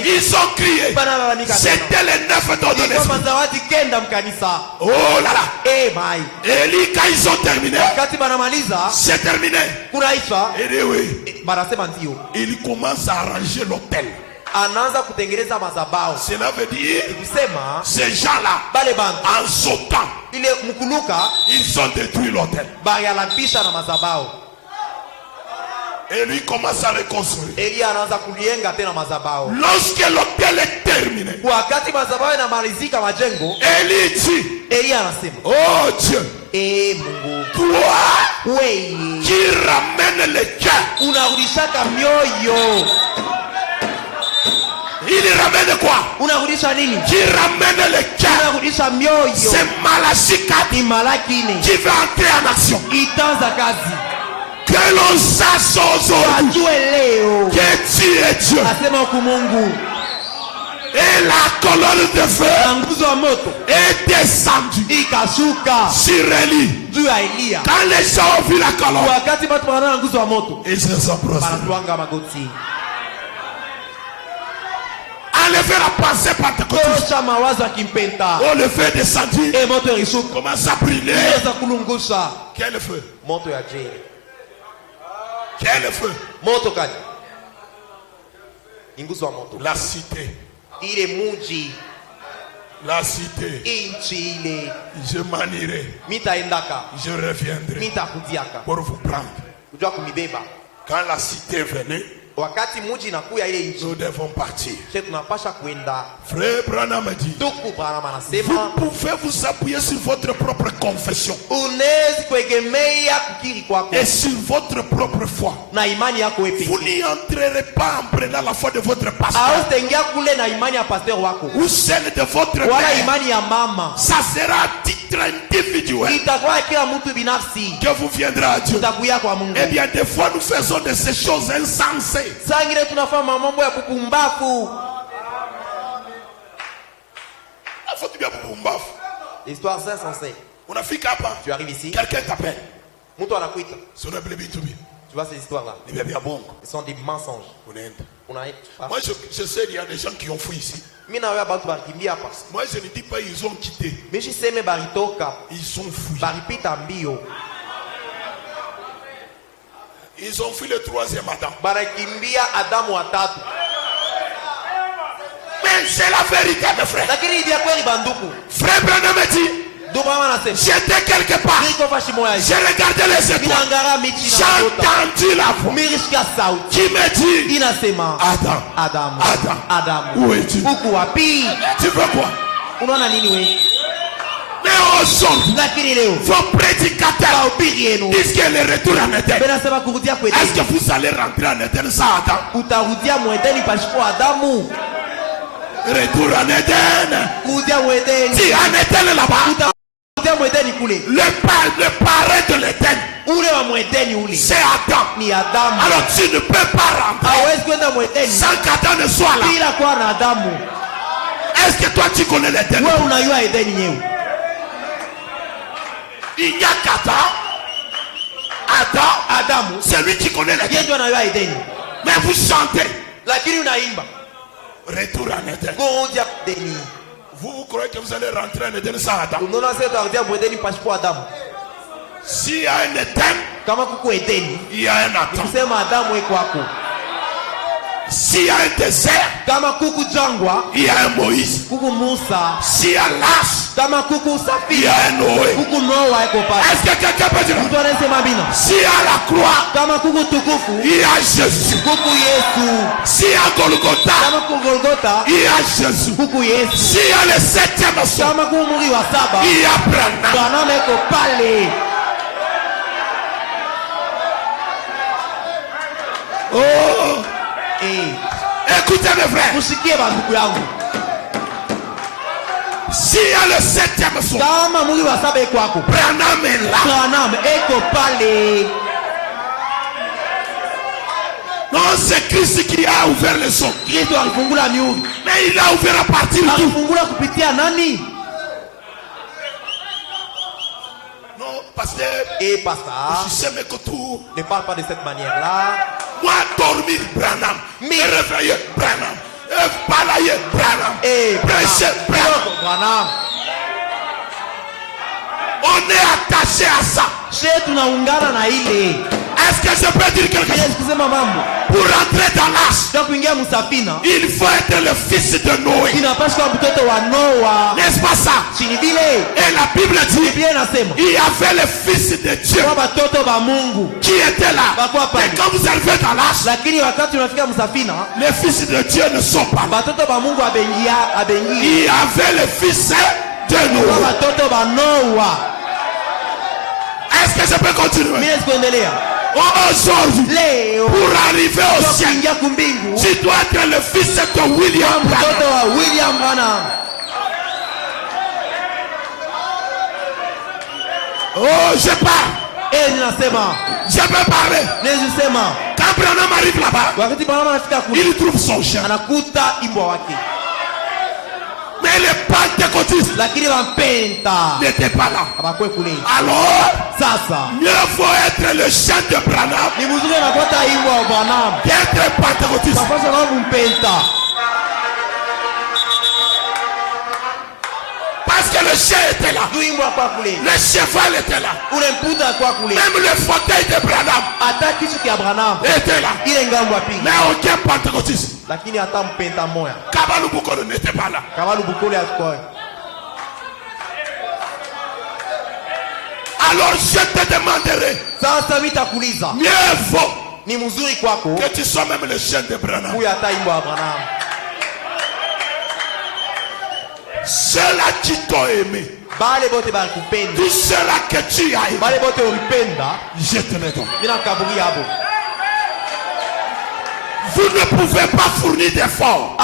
Ils ont crié. C'était les 9 dons de l'esprit. Oh là là. Et quand ils ont terminé, c'est terminé. Et dit oui. Il commence à arranger l'hôtel. Cela veut dire ces gens-là, en sautant, ils ont détruit l'hôtel. Et lui commence à reconstruire. Lorsque l'hôtel est terminé, Élie dit, oh Dieu, toi qui ramènes les cœurs, il ramène quoi? Qui ramène les cœurs? C'est Malachie 4 qui va entrer en action. Que l'on sache aujourd'hui que tu es Dieu. Et la colonne de feu est descendue sur Élie. Quand les gens ont vu la colonne, ils se sont prostrés. Enlever la pensée pentecôtiste. Oh, le feu est descendu. Commence à brûler. Quel feu? Quel feu? La cité. La cité. Je manierai. Je reviendrai pour vous prendre. Quand la cité venait, nous devons partir. Frère Branham dit, vous pouvez vous appuyer sur votre propre confession et sur votre propre foi. Vous n'y entrerez pas en prenant la foi de votre pasteur ou celle de votre mère. Ça sera à titre individuel que vous viendrez à Dieu. Eh bien, des fois nous faisons de ces choses insensées. L'histoire c'est insensée. Tu arrives ici, quelqu'un t'appelle. Tu vois ces histoires-là. Ce sont des mensonges. Moi je sais qu'il y a des gens qui ont fui ici. Moi je ne dis pas ils ont quitté. Ils ont fui. Ils ont fui le 3e Adam. Mais c'est la vérité, mes frères. Frère Branham dit, j'étais quelque part. J'ai regardé les étoiles. J'ai entendu la voix qui me dit, Adam, où es-tu? Tu veux quoi? Mais aujourd'hui, vos prédicateurs disent que le retour en Éden. Est-ce que vous allez rentrer en Éden sans Adam? Retour en Éden. Si en Éden là-bas, le parrain de l'Éden, c'est Adam. Alors tu ne peux pas rentrer sans qu'Adam ne soit là. Est-ce que toi tu connais l'Éden? Il n'y a qu'Adam. Adam, c'est lui qui connaît l'Éden. Mais vous chantez. Retour en Éden. Vous croyez que vous allez rentrer en Éden sans Adam? S'il y a un Éden, il y a un Adam. S'il y a un désert, il y a un Moïse. S'il y a l'âge, il y a un Noé. Est-ce que quelqu'un peut dire? S'il y a la croix, il y a Jésus. S'il y a Golgotha, il y a Jésus. S'il y a le 7e son, il y a Branham. Oh! Écoutez mes frères. S'il y a le 7e son, Branham est là. Non, c'est Christ qui a ouvert le son. Mais il a ouvert à partir d'où? Non, pasteur. Et pasteur, ne parle pas de cette manière-là. Moi dormir Branham. Me réveiller Branham. Balayer Branham. Prêcher Branham. On est attaché à ça. Est-ce que je peux dire quelque chose? Pour rentrer dans l'arche, il faut être le fils de Noé. N'est-ce pas ça? Et la Bible dit, il y avait le fils de Dieu qui était là. Et quand vous arrivez dans l'arche, les fils de Dieu ne sont pas là. Il y avait le fils de Noé. Est-ce que je peux continuer? Aujourd'hui, pour arriver au ciel, tu dois être le fils de William Branham. Oh, je parle. Je peux parler. Quand Branham arrive là-bas, il trouve son chien. Mais les pentecôtistes n'étaient pas là. Alors, mieux faut être le chien de Branham qu'être pentecôtiste. Parce que le chien était là. Le cheval était là. Même le fauteuil de Branham était là. Mais aucun pentecôtiste. Kabalu Bukolo n'était pas là. Alors je te demanderai, mieux vaut que tu sois même le chien de Branham. Ceux-là qui t'ont aimé, tous ceux-là que tu as aimé, je te les donne. Vous ne pouvez pas fournir d'efforts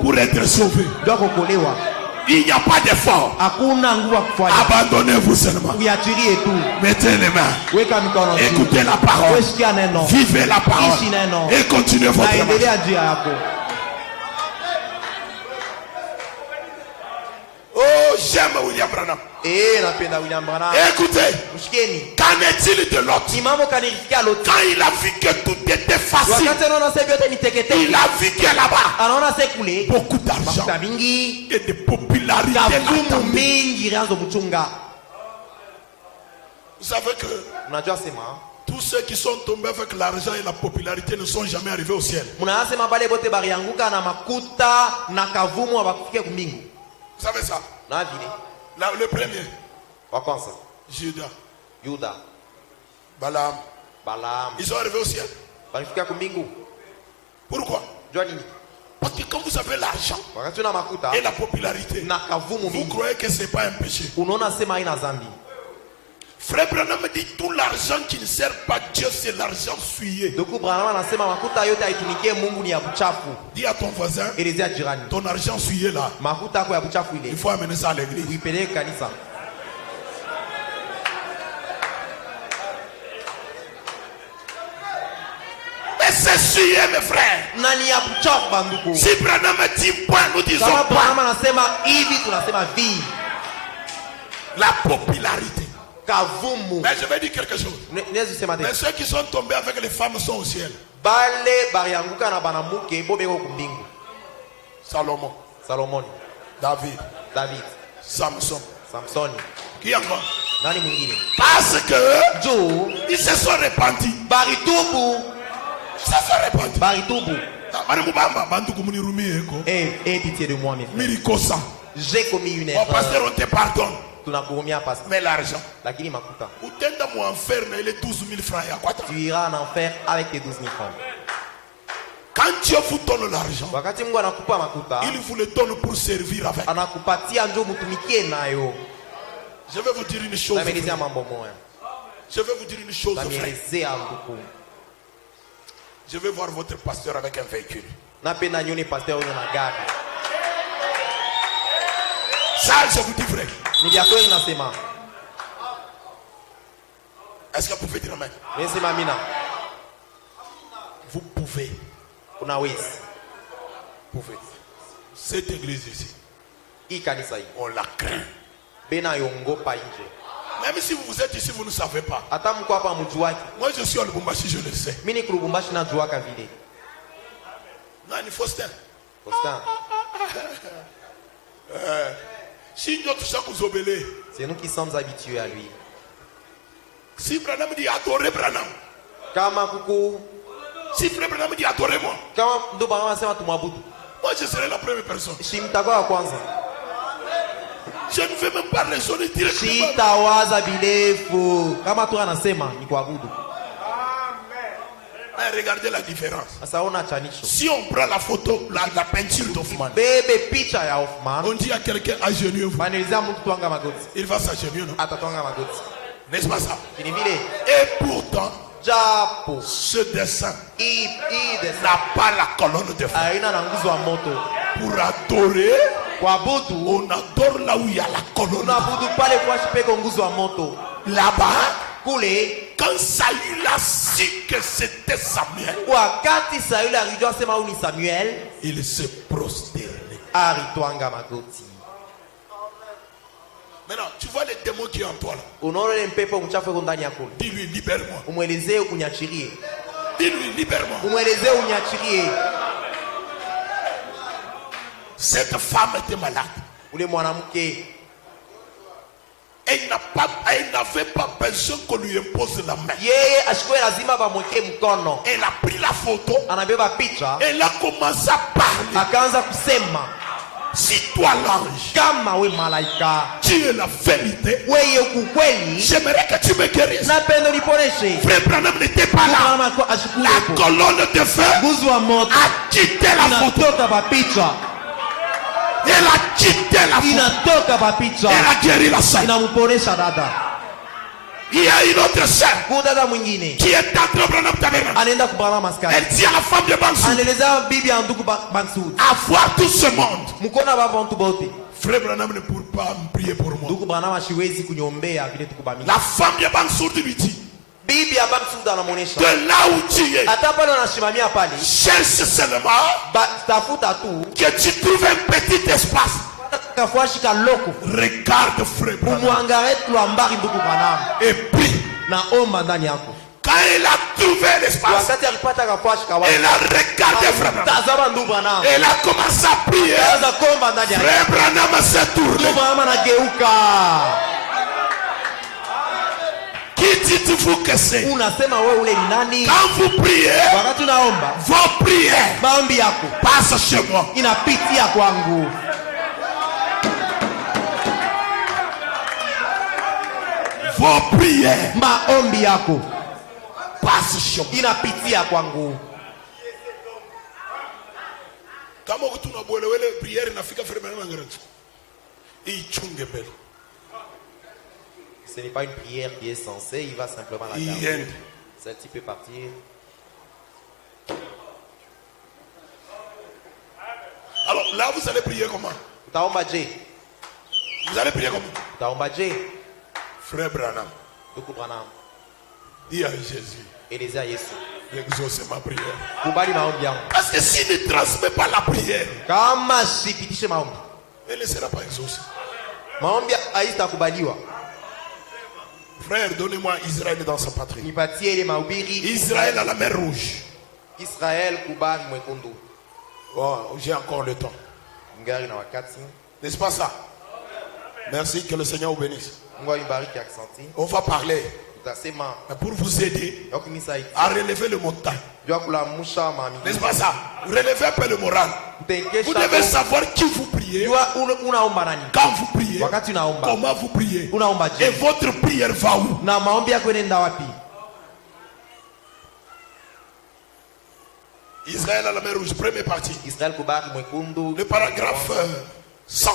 pour être sauvé. Il n'y a pas d'effort. Abandonnez-vous seulement. Mettez les mains. Écoutez la parole. Vivez la parole. Et continuez votre marche. Oh, j'aime William Branham. Écoutez, qu'en est-il de l'autre? Quand il a vu que tout était facile, il a vu que là-bas, beaucoup d'argent et de popularité. Vous savez que tous ceux qui sont tombés avec l'argent et la popularité ne sont jamais arrivés au ciel. Vous savez ça? Le premier, Judas, Balaam, ils sont arrivés au ciel. Pourquoi? Parce que quand vous avez l'argent et la popularité, vous croyez que ce n'est pas un péché. Frère Branham dit tout l'argent qui ne sert pas Dieu, c'est l'argent souillé. Dis à ton voisin, ton argent souillé là, il faut amener ça à l'église. Mais c'est souillé mes frères. Si Branham dit point, nous disons point. La popularité. Mais je vais dire quelque chose. Mais ceux qui sont tombés avec les femmes sont au ciel. Salomon, David, Samson. Qui encore? Parce que ils se sont répandus. Ils se sont répandus. Pitié de moi, mes frères. J'ai commis une erreur. Pasteur, on te pardonne. Mais l'argent, tu iras en enfer avec tes 12 000 francs. Quand Dieu vous donne l'argent, il vous le donne pour servir avec. Je vais vous dire une chose. Je vais vous dire une chose, frère. Je vais voir votre pasteur avec un véhicule. Ça, je vous dis vrai. Est-ce que vous pouvez dire amen? Vous pouvez. Cette église ici, on la craint. Même si vous êtes ici, vous ne savez pas. Moi, je suis à Lubumbashi, je le sais. Non, il faut Faustin. Si nous c'est nous qui sommes habitués à lui. Si Branham dit adorez Branham. Si frère Branham dit adorez-moi. Moi, je serai la première personne. Je ne vais même pas raisonner directement. Regardez la différence. Si on prend la photo, la peinture d'Hoffman, on dit à quelqu'un agenouille-vous. Il va s'agenouiller, non? N'est-ce pas ça? Et pourtant, ce dessin n'a pas la colonne de feu. Pour adorer, on adore là où il y a la colonne. Là-bas, quand Saül a su que c'était Samuel, il se prosternait. Maintenant, tu vois les démons qui sont en toi là. Dis-lui, libère-moi. Dis-lui, libère-moi. Cette femme était malade. Elle n'avait pas besoin qu'on lui impose la main. Elle a pris la photo. Elle a commencé à parler. Si toi l'ange, tu es la vérité, j'aimerais que tu me guérisses. Frère Branham n'était pas là. La colonne de feu a quitté la photo. Elle a quitté la photo. Elle a guéri la sœur. Il y a une autre sœur qui est entrée au Branham Tabernacle. Elle dit à la femme de Bansoud, avoir tout ce monde. Frère Branham ne peut pas prier pour moi. La femme de Bansoud lui dit, de là où tu es, cherche seulement que tu trouves un petit espace. Regarde frère Branham et prie. Quand elle a trouvé l'espace, elle a regardé frère Branham. Elle a commencé à prier. Frère Branham s'est tourné. Qui dites-vous que c'est? Quand vous priez, vos prières passent chez moi. Vos prières passent chez moi. Kama tunabwelewele prière inafika frère Branham ngirati. Ichunge mbele. Ce n'est pas une prière qui est censée, il va simplement la garder. Celle-ci peut partir. Alors là, vous allez prier comment? Vous allez prier comment? Frère Branham, dis à Jésus d'exaucer ma prière. Parce que s'il ne transmet pas la prière, elle ne sera pas exaucée. Frère, donnez-moi Israël dans sa patrie. Israël à la mer Rouge. Oh, j'ai encore le temps. N'est-ce pas ça? Merci, que le Seigneur vous bénisse. On va parler. Mais pour vous aider à relever le montagne. N'est-ce pas ça? Relevez un peu le moral. Vous devez savoir qui vous priez. Quand vous priez, comment vous priez. Et votre prière va où? Israël à la mer Rouge, première partie. Le paragraphe 100.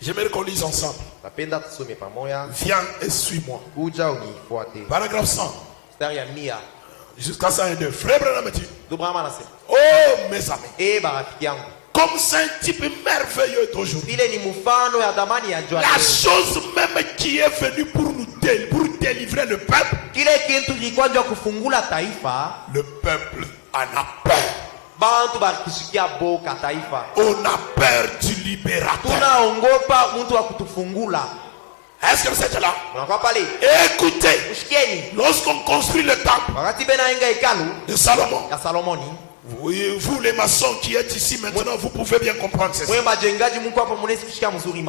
J'aimerais qu'on lise ensemble. Viens et suis-moi. Paragraphe 100. Jusqu'à 102. Frère Branham dit, oh mes amis, comme c'est un type merveilleux d'aujourd'hui, la chose même qui est venue pour délivrer le peuple, le peuple en a peur. On a peur du libérateur. Est-ce que vous êtes là? Écoutez, lorsqu'on construit le temple de Salomon, vous les maçons qui êtes ici maintenant, vous pouvez bien comprendre ceci.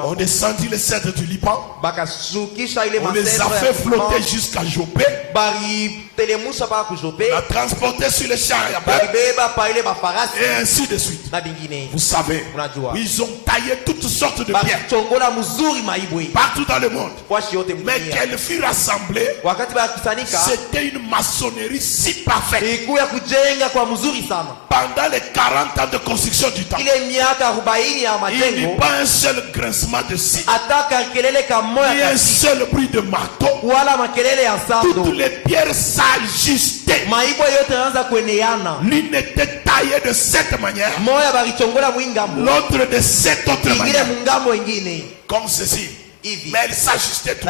On descendit les cèdres du Liban, on les a fait flotter jusqu'à Jopé, on a transporté sur les chars et ainsi de suite. Vous savez, ils ont taillé toutes sortes de pierres partout dans le monde, mais qu'elles furent rassemblées, c'était une maçonnerie si parfaite. Pendant les 40 ans de construction du temple, il n'y a pas un seul grincement de scie, ni un seul bruit de marteau. Toutes les pierres s'ajustaient. L'une était taillée de cette manière, l'autre de cette autre manière, comme ceci. Mais elle s'ajustait tout.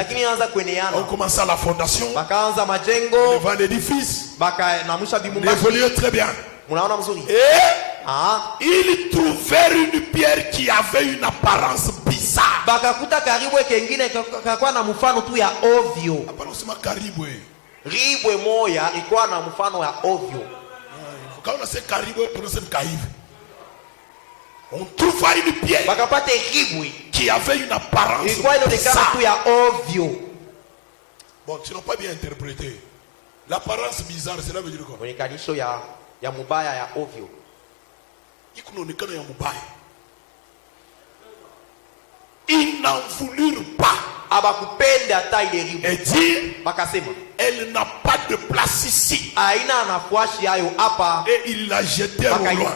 On commença la fondation, devant l'édifice, on évoluait très bien. Et ils trouvèrent une pierre qui avait une apparence bizarre. Quand on sait caribou, on trouva une pierre qui avait une apparence bizarre. Bon, tu n'as pas bien interprété. L'apparence bizarre, cela veut dire quoi? Ya mubaya ya ovyo. Ikunaonekana ya mubaya. Ils n'en voulurent pas. Abakupenda hata ile ribu. Et dire, bakasema, elle n'a pas de place ici. Aina nafasi hayo hapa. Et ils la jetèrent au loin.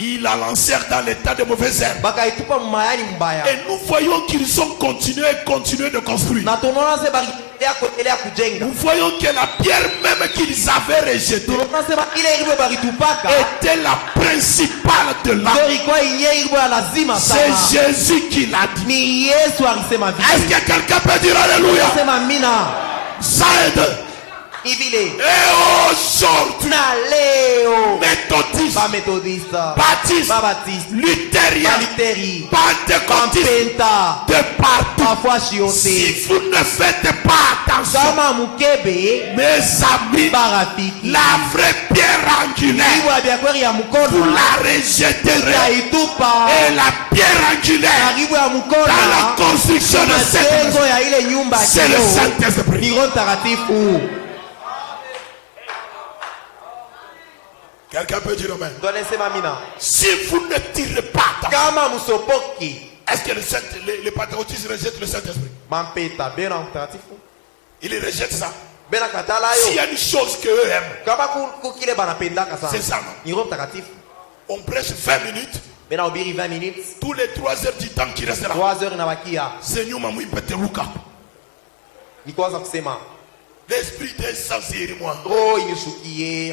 Ils la lancèrent dans l'état de mauvaises herbes. Bakaitupa mmayani mbaya. Et nous voyons qu'ils ont continué de construire. Nous voyons que la pierre même qu'ils avaient rejetée était la principale de l'âme. C'est Jésus qui l'a dit. Est-ce que quelqu'un peut dire alléluia? Ça aide. Et aujourd'hui, méthodiste, baptiste, luthérien, pentecôtiste, de partout. Si vous ne faites pas attention, mes amis, la vraie pierre angulaire, vous la rejetterez. Et la pierre angulaire dans la construction de cette maison, c'est le Saint-Esprit. Quelqu'un peut dire amen. Si vous ne tirez pas attention, est-ce que les patriotistes rejettent le Saint-Esprit? Ils rejettent ça. S'il y a une chose qu'eux aiment, c'est ça, non? On prêche 20 minutes. Tous les 3 heures du temps qui restent là, Seigneur m'a mis pété Luka. L'esprit des sans moi. Et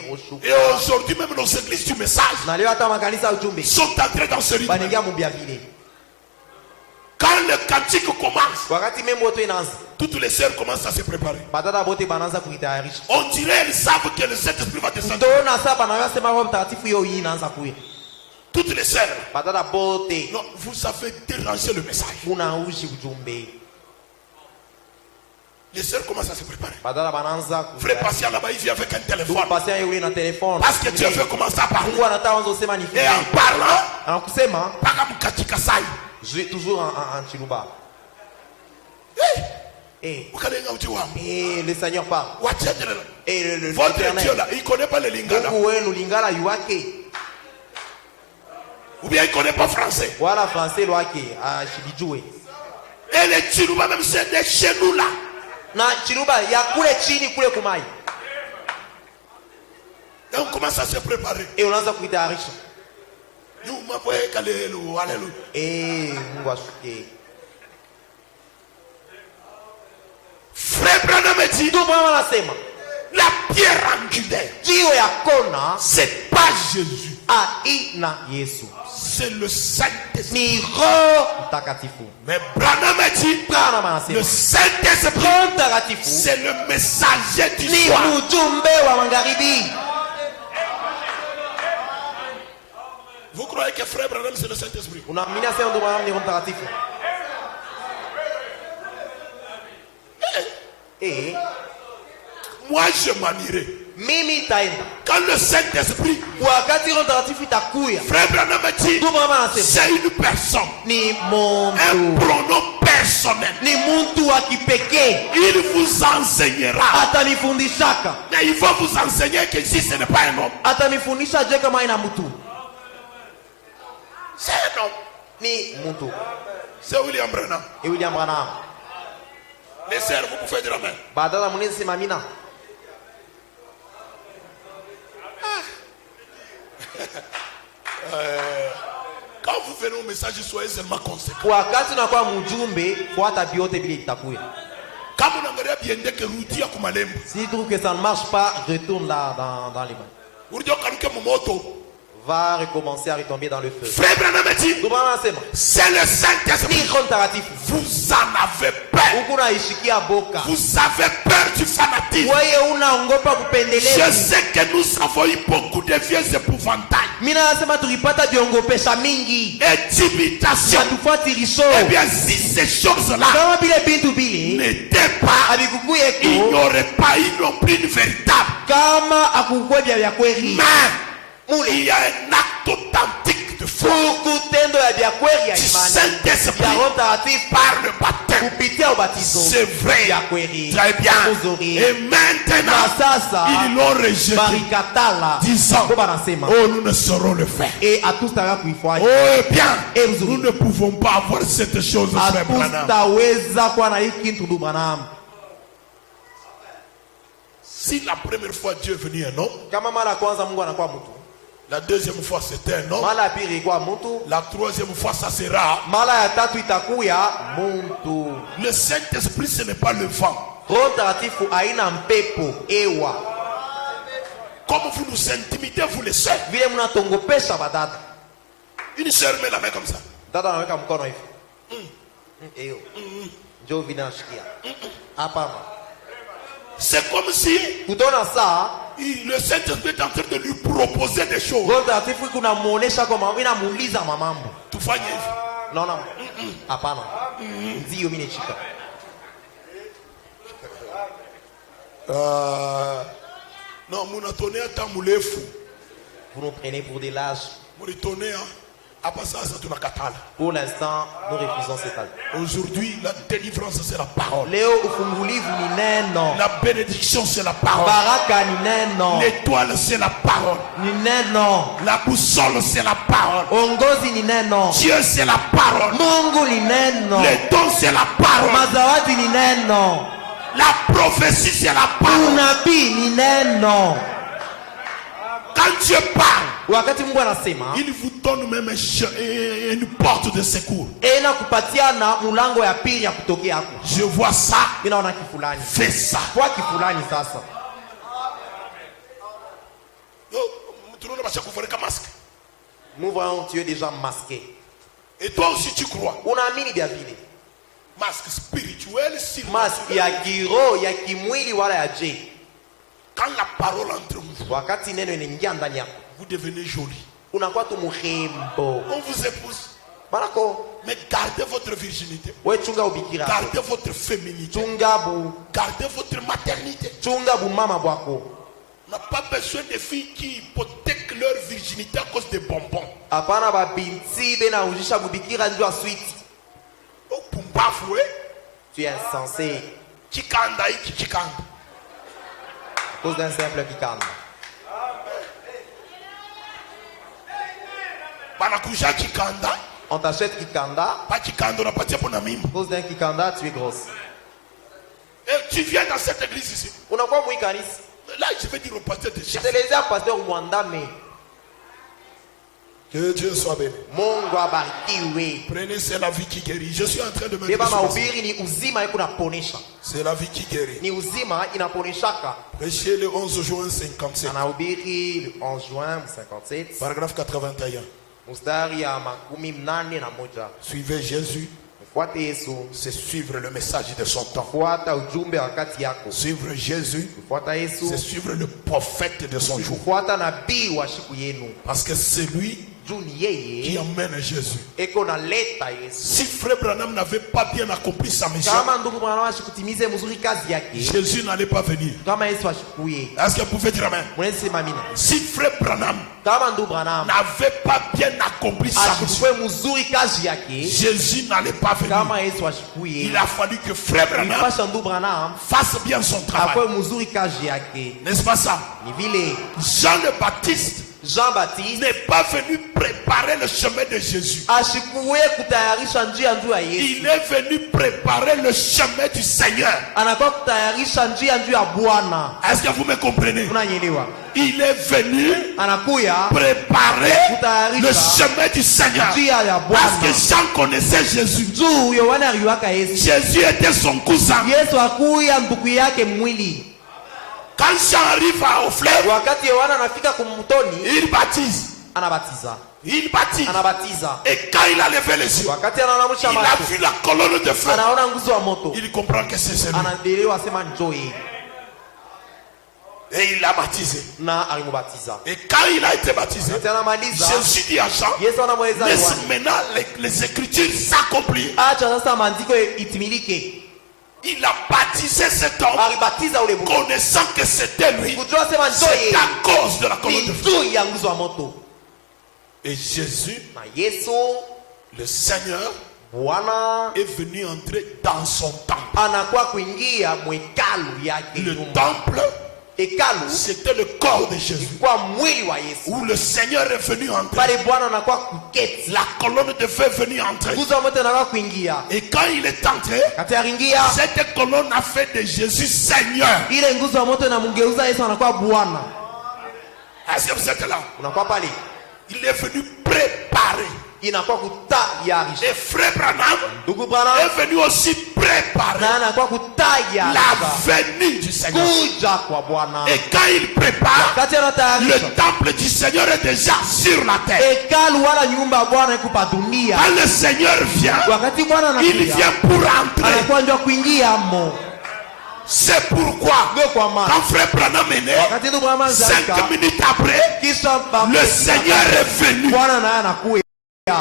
aujourd'hui même nos églises du message sont entrés dans ce rythme. Quand le cantique commence, toutes les sœurs commencent à se préparer. On dirait qu'elles savent que le Saint-Esprit va descendre. Toutes les sœurs, non, vous avez dérangé le message. Les sœurs commencent à se préparer. Frère patient là-bas, il vient avec un téléphone. Parce que Dieu veut commencer à parler. Et en parlant, toujours en Chiluba. Et le Seigneur parle. Et votre Dieu là, il ne connaît pas le lingala. Ou bien il ne connaît pas français. Voilà français et les Chiluba même c'est de chez nous là. Na Chiluba ya kule chini kule kumai. Et on commence à se préparer. Et on anza kuitayarisha. Nous m'appelons alléluia. Mungu asifiwe. Frère Branham dit, la pierre angulaire, c'est pas Jésus, c'est le Saint-Esprit. Mais Branham dit, le Saint-Esprit, c'est le messager du soir. Vous croyez que frère Branham c'est le Saint-Esprit? Et moi je manierai. mimi taenda. Quand le Saint-Esprit, Wakati Roho Mtakatifu itakuya, Frère Branham dit, c'est une personne, ni un muntu, pronom personnel. ni muntu wa kipekee. Il vous enseignera. Atanifundishaka. Mais il faut vous enseigner que si ce n'est pas un homme, Atanifundisha je kama ina mtu. c'est un homme. Ni muntu. C'est William Branham. Et William Branham. Les sœurs, vous pouvez dire amen. Badala munezi sema mina. Quand vous venez au message, soyez seulement conséquents. Wakati unakuwa mjumbe, fuata vyote vile itakuya. Kama unaangalia biende ke rudia kwa malembo. Si tu trouves que ça ne marche pas, retourne là dans les mains. Urdio karuke momoto. Va recommencer à retomber dans le feu. Frère Branham dit, c'est le Saint-Esprit. Vous en avez peur. Vous avez peur du fanatisme. Je sais que nous avons eu beaucoup de vieux épouvantails et d'imitations. Eh bien, si ces choses-là n'étaient pas, il n'y aurait pas eu non plus une véritable. Mais il y a un acte authentique de foi. Du Saint-Esprit par le baptême. C'est vrai. Très bien. Et maintenant, ils l'ont rejeté, disant, oh, nous ne saurons le faire. Oh, eh bien, nous ne pouvons pas avoir cette chose, frère Branham. Si la première fois Dieu est venu un homme, la deuxième fois c'était un homme, la troisième fois ça sera. Le Saint-Esprit ce n'est pas le vent. Comme vous nous intimidez, vous les sœurs. Une sœur met la main comme ça. C'est comme si le Saint-Esprit est en train de lui proposer des choses. Tu fais non, vous nous prenez pour des lâches. Pour l'instant, nous refusons cette alliance. Aujourd'hui, la délivrance c'est la parole. La bénédiction c'est la parole. L'étoile c'est la parole. La boussole c'est la parole. Dieu c'est la parole. Les dons c'est la parole. La prophétie c'est la parole. Quand Dieu parle, il vous donne même une porte de secours. Je vois ça. Fais ça. Nous voyons Dieu déjà masqué. Et toi aussi tu crois. Masque spirituel. Masque ya kiroho, ya kimwili wala ya je. Quand la parole entre vous, vous devenez joli. On vous épouse. Mais gardez votre virginité. Gardez votre féminité. Gardez votre maternité. On n'a pas besoin de filles qui hypothèquent leur virginité à cause des bonbons. Tu es insensé. À cause d'un simple kikanda. On t'achète kikanda. À cause d'un kikanda, tu es grosse. Et tu viens dans cette église ici. Là, je vais dire au pasteur de je te les ai à pasteur Rwanda, mais que Dieu soit béni. Prenez, c'est la vie qui guérit. Je suis en train de me dire. C'est la vie qui guérit. Prêchez le 11 juin 57. Paragraphe 81. Suivez Jésus. C'est suivre le message de son temps. Suivre Jésus, c'est suivre le prophète de son jour. Parce que c'est lui qui amène Jésus. ekonaleta Yesu. Si frère Branham n'avait pas bien accompli sa mission, Kama ndugu Branham ashikutimize mzuri kazi yake, Jésus n'allait pas venir. kama Yesu ashikuye, Est-ce que vous pouvez dire amen? mwenzi mamina. Si frère Branham Kama ndugu Branham n'avait pas bien accompli sa mission, ashikukwe mzuri kazi yake, Jésus n'allait pas venir. kama Yesu ashikuye, Il a fallu que frère Branham pasha ndugu Branham fasse bien son travail. akwe mzuri kazi yake. N'est-ce pas ça? Ni vile Jean le Baptiste Jean-Baptiste n'est pas venu préparer le chemin de Jésus. ashikuye kutayarisha njia njuu ya Yesu, Il est venu préparer le chemin du Seigneur. anakuwa kutayarisha njia njuu ya Bwana. Est-ce que vous me comprenez? Unanyelewa? Il est venu Anakuya préparer le chemin du Seigneur. njia ya Parce que Bwana. Jean connaissait Jésus. Juu Yohana aliwaka Yesu. Jésus était son cousin. Yesu akuya ndugu yake mwili. Quand Jean arrive au fleuve, Wakati Yohana anafika kumtoni, il baptise. anabatiza. Il baptise. Anabatiza. Et quand il a levé les yeux, Wakati analamusha il a macho, vu la colonne de feu. anaona nguzo wa moto. Il comprend que c'est celui. Anaelewa sema njoo yeye. Et il l'a baptisé. Na alimubatiza. Et quand il a été baptisé, Wakati anamaliza, Jésus dit à Jean, Yesu anamweleza laisse Yohana, maintenant les écritures s'accomplir. acha sasa maandiko itimilike. Il a baptisé cet homme, Alibatiza ule mtu. connaissant que c'était lui. Kujua sema njoo C'est yeye. à cause de la colonne de feu. Juu ya nguzo wa moto. Et Jésus, Na Yesu le Seigneur, Bwana est venu entrer dans son temple. anakuwa kuingia mwekalu yake. Le temple, Hekalu c'était le corps de Jésus. kwa mwili wa Yesu. Où le Seigneur est venu entrer. Pale Bwana anakuwa kuketi. La colonne de feu est venue entrer. Nguzo wa moto anakuwa kuingia. Et quand il est entré, Kati aringia, cette colonne a fait de Jésus Seigneur. ile nguzo wa moto inamgeuza Yesu anakuwa Bwana. Est-ce que vous êtes là? Unakuwa pale. Il est venu préparer. Inakuwa kutayarisha. Et frère Branham Ndugu Branham est venu aussi préparer na anakuwa kutayarisha la venue du Seigneur. kuja kwa Bwana. Et quand il prépare, Kati anatayarisha, le temple du Seigneur est déjà sur la terre. hekalu wala nyumba ya Bwana iko pa dunia. Quand le Seigneur vient, Wakati Bwana il anakuja, vient pour entrer. anakuwa ndio kuingia mo. C'est pourquoi, Ndio kwa maana quand frère Branham est né, wakati ndugu Branham 5 minutes après, kisha le Seigneur est venu. Bwana naye anakuja.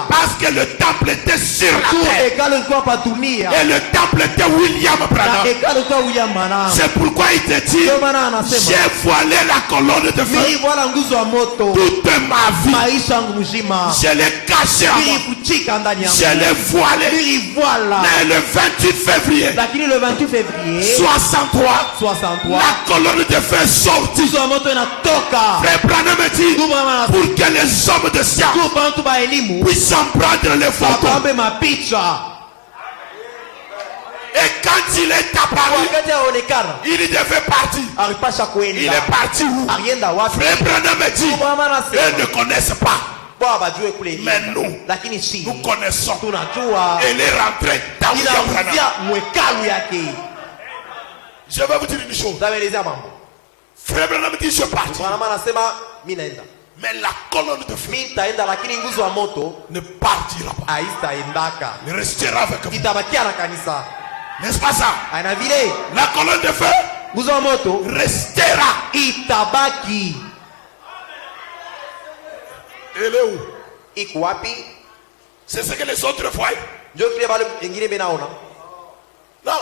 Parce que le temple était sur la Tu terre. hekalu ilikuwa pa dunia. Et le temple était William Na Branham. hekalu ilikuwa William Branham. C'est pourquoi il te dit, Ndio maana anasema j'ai voilé la colonne de mimi feu Bwana nguzo wa moto toute ma vie. maisha yangu mzima Je l'ai caché à moi. nilifuchika ndani yangu. Je l'ai voilé. Nilivoila. Mais le 28 février Lakini le 28 février 63, 63 la colonne de feu est sortie. nguzo wa moto inatoka. Frère Branham me dit, Ndugu Branham anasema pour que les hommes de science tu bantu ba elimu puissent en prendre les photos. wakambe mapicha. Et quand il est apparu, Wakati aonekana il devait partir. alipasha Il est kuenda. parti où? Alienda wapi? Frère Branham me dit, Ndugu Branham eux anasema ne connaissent pas. kwa bajue kule Mais nous, lakini si nous connaissons. tunajua Elle est rentrée dans William Branham. inauzia mwekalu yake. Je vais vous dire une chose. Tamelezea mambo. Frère Branham dit, je parti. Branham anasema mimi naenda. Mais la colonne de feu Mimi nitaenda lakini nguzo wa moto ne partira pas. haitaendaka. Il restera avec vous. Itabakia na kanisa. N'est-ce pas ça? Aina vile La colonne de feu nguzo wa moto restera. itabaki. Elle est où? Iko wapi? C'est ce que les autres voient. Ndio kile bale wengine benaona. Non.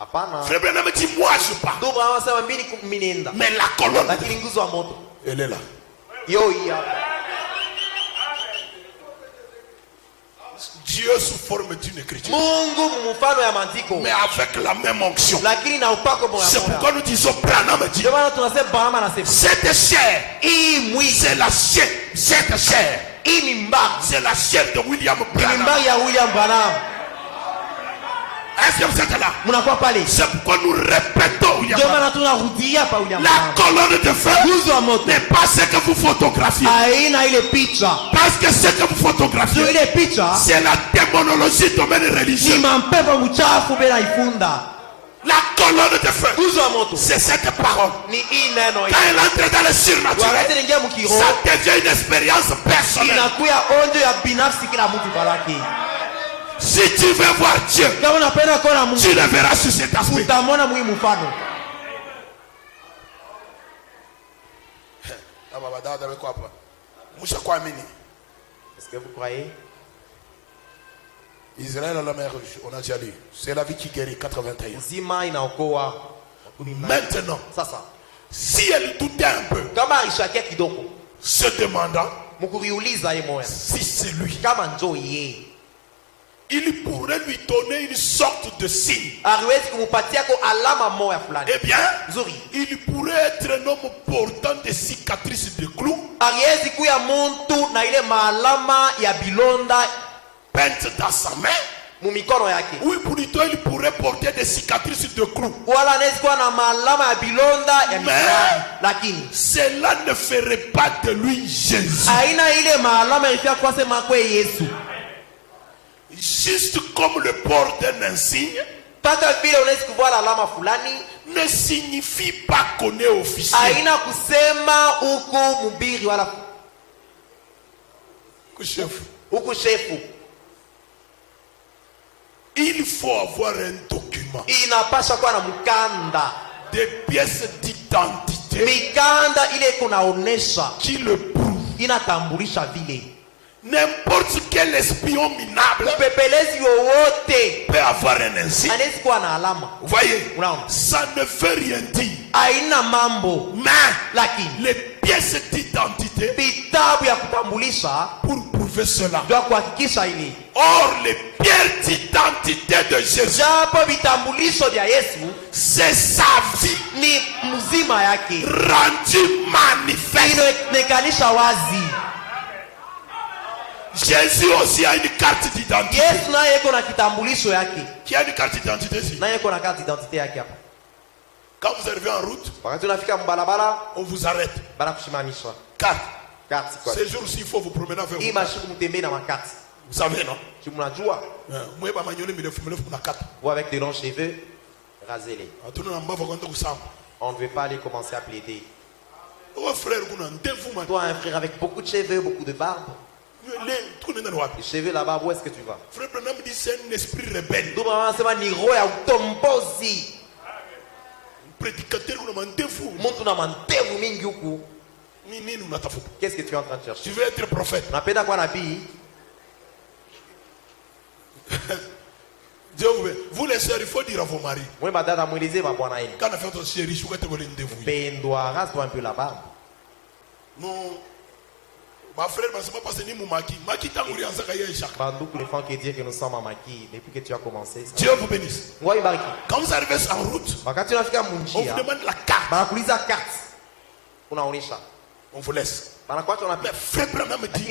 Hapana. Frère Branham dit, moi je pars. Ndio Branham anasema mimi nienda. Mais la colonne, Lakini nguzo wa moto elle est là. yo hii hapa. Dieu sous forme d'une écriture. Mungu mfano ya maandiko. Mais avec la même onction. Lakini na upako moja C'est moja. pourquoi nous disons, Branham dit, Ndio maana tunasema Branham anasema cette chair, hii mwili c'est la chair, cette chair, hii mimbari c'est la chair de William ni Branham. mimbari ya William Branham. Est-ce que vous êtes là? Mnakuwa pale. C'est pourquoi nous répétons, William Ndio Branham. maana tunarudia pa William La Branham. colonne de feu Nguzo wa moto n'est pas ce que vous photographiez. haina ile picha. Parce que ce que vous Sio photographiez, ile picha c'est la démonologie domaine ni religieux. mampepo mchafu bila ifunda. La colonne de feu, Nguzo wa moto c'est cette parole. ni hii neno Quand hii. elle entre dans le Wakati surnaturel, inaingia mkiroho ça devient une expérience personnelle. inakuya onjo ya binafsi kila mtu baraki. Si tu veux voir Dieu, Kama unapenda kuona Mungu tu le verras sur cet aspect. utamwona mwi mfano. Est-ce que vous croyez? Israël à la mer Rouge, on a déjà lu. C'est la vie qui guérit, 81. Maintenant, si elle doutait un peu, se demandant si c'est lui, il pourrait lui donner une sorte de signe. Eh bien, il pourrait être un homme portant des cicatrices de clous, peintes dans sa main. Oui, plutôt il pourrait porter des cicatrices de clous. Mais cela ne ferait pas de lui Jésus. Juste comme le port d'un insigne ne signifie pas qu'on est officiel. Il faut avoir un document, des pièces d'identité qui le prouvent. N'importe quel espion minable peut avoir un insigne. Vous voyez, ça ne veut rien dire. Mais les pièces d'identité pour prouver cela. Or, les pièces d'identité de Jésus, c'est sa vie rendue manifeste. Jésus aussi a une carte d'identité. Qui a une carte d'identité ici? Quand vous arrivez en route, on vous arrête. Carte. Ces jours-ci, il faut vous promener avec vous. Vous savez, non? Ou avec des longs cheveux, rasez-les. On ne veut pas aller commencer à plaider. Toi, un frère avec beaucoup de cheveux, beaucoup de barbe. Les cheveux là-bas, où est-ce que tu vas? Frère Branham dit c'est un esprit rebelle. Prédicateur, qu'est-ce que tu es en train de chercher? Tu veux être prophète. Dieu vous veut. Vous les sœurs, il faut dire à vos maris. Quand on a fait ton chéri, je vais te voler une dévouille. Rase-toi un peu la barbe. Non. Ma frère, c'est pas parce que ni mon maquis. Maquis t'a mouru en Zakaïa et Chaka. Beaucoup de gens qui disent que nous sommes en maquis depuis que tu as commencé. Dieu vous bénisse. Quand vous arrivez en route, on vous demande la carte. On vous laisse. Mais frère Branham me dit,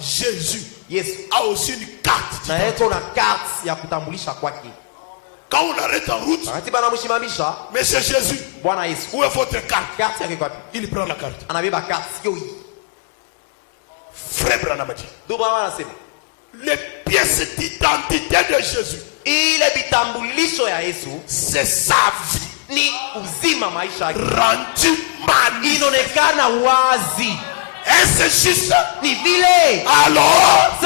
Jésus a aussi une carte. Quand on arrête en route, mais c'est Jésus. Où est votre carte? Il prend la carte. Frère Branham dit, les pièces d'identité de Jésus, c'est sa vie rendue manifeste. Et c'est juste. Alors,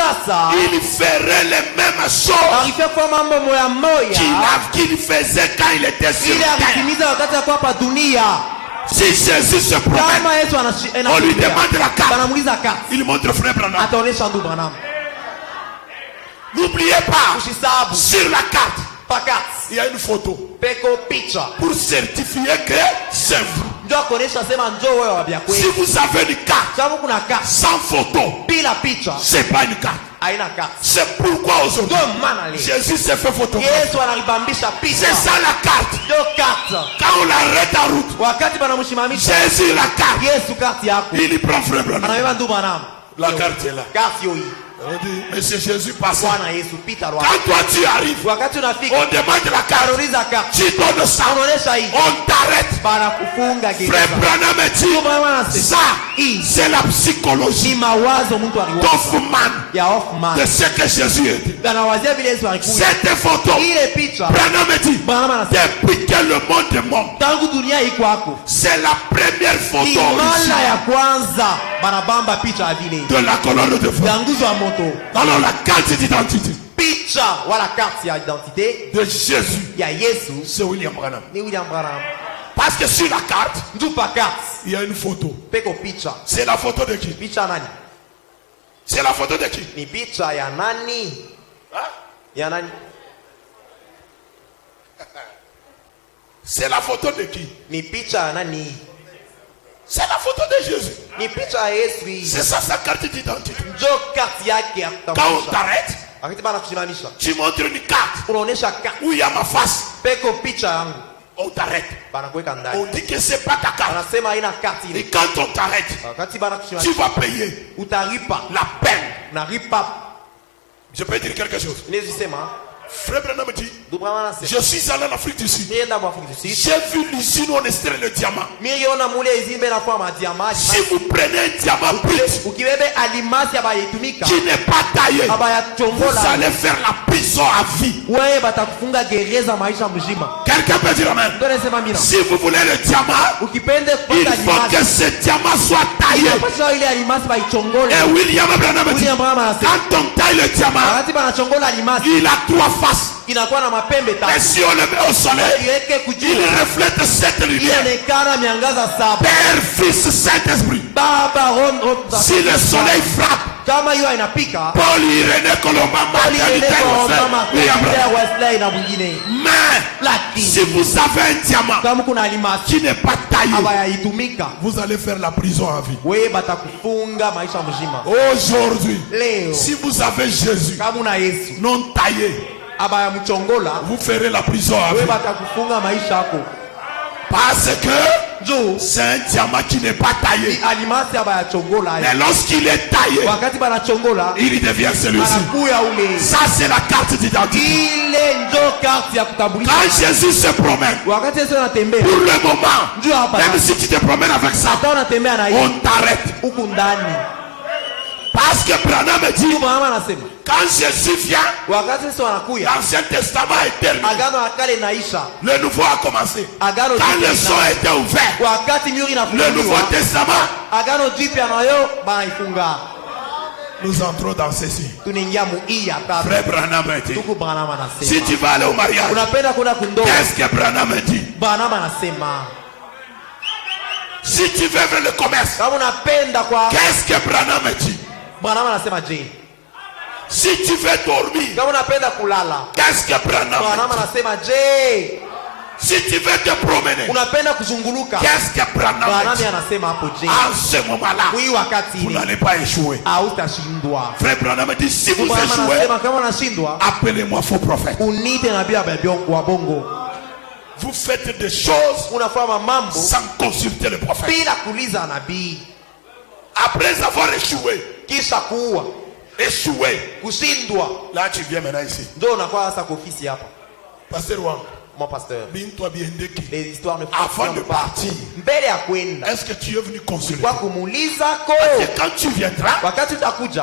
il ferait les mêmes choses qu'il faisait quand il était sur terre. Si Jésus se promène, on lui demande la carte. Il montre frère Branham. N'oubliez pas, sur la carte, il y a une photo pour certifier que c'est vous. Si vous avez une carte sans photo, c'est pas une carte. C'est pourquoi aujourd'hui Jésus s'est fait photographier. C'est ça la carte. Quand on l'arrête en route, Jésus la carte. Il y prend frère Branham. La carte est là. Mais c'est Jésus passé. Quand toi tu arrives, on demande la carte. Tu donnes ça. On t'arrête. Frère Branham dit, ça, c'est la psychologie d'Hoffman, de ce que Jésus est. Cette photo, Branham dit, depuis que le monde est mort, c'est la première photo de la colonne de feu. Alors la carte d'identité de Jésus, c'est William Branham. Parce que sur la carte, il y a une photo. C'est la photo de qui? C'est la photo de qui? Ni picha ya nani? Hein? Ya nani? C'est la photo de qui? Ni picha ya nani? C'est la photo de Jésus. Ni picha ya Yesu. C'est ça sa carte d'identité. Njo carte yake ya Quand on t'arrête, tu montres une carte où il y a ma face. On t'arrête. On dit que c'est pas ta carte. Et quand on t'arrête, tu vas payer la peine. Je peux dire quelque chose. Frère Branham dit, je suis allé en Afrique du Sud. J'ai vu l'usine où on extrait le diamant. Si vous prenez un diamant brut qui n'est pas taillé, vous allez faire la prison à vie. Quelqu'un peut dire amen. Si vous voulez le diamant, il faut que ce diamant soit taillé. Et William Branham dit, quand on taille le diamant, il a 3 faces. Mais si on le met au soleil, il reflète cette lumière. Père, Fils, Saint-Esprit. Si le soleil frappe, Paul, Irénée, Colomba, mais si vous avez un diamant qui n'est pas taillé, vous allez faire la prison à vie. Aujourd'hui, si vous avez Jésus non taillé, vous ferez la prison à vie. Parce que c'est un diamant qui n'est pas taillé. Mais lorsqu'il est taillé, il devient celui-ci. Ça, c'est la carte d'identité. Quand Jésus se promène, pour le moment, même si tu te promènes avec ça, on t'arrête. Parce que Branham dit, quand Jésus vient, l'Ancien Testament est terminé. Le Nouveau a commencé. Quand le son était ouvert, le Nouveau Testament, nous entrons dans ceci. Frère Branham dit, si tu vas aller au mariage, qu'est-ce que Branham dit? Si tu veux faire le commerce, qu'est-ce que Branham dit? Si tu veux dormir, qu'est-ce que Branham dit? Si tu veux te promener, qu'est-ce que Branham dit? En ce moment-là, vous n'allez pas échouer. Frère Branham dit, si vous échouez, appelez-moi faux prophète. Vous faites des choses sans consulter le prophète. Après avoir échoué, là tu viens maintenant ici. Pasteur Wang, mon pasteur, les histoires ne avant de partir, est-ce que tu es venu consulter? Parce que quand tu viendras,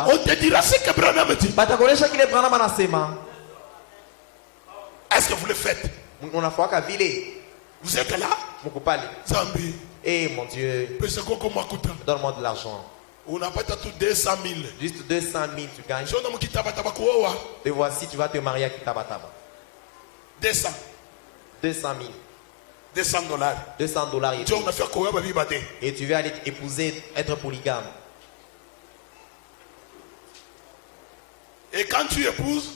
on te dira ce que Branham dit. Est-ce que vous le faites? Vous êtes là? Zambi. Eh mon Dieu, donne-moi de l'argent. On n'a pas tout 200 000. Juste 200 000 tu gagnes. Et voici, tu vas te marier à Kitabataba. 200 000. 200 $. Et tu vas aller épouser, être polygame. Et quand tu épouses,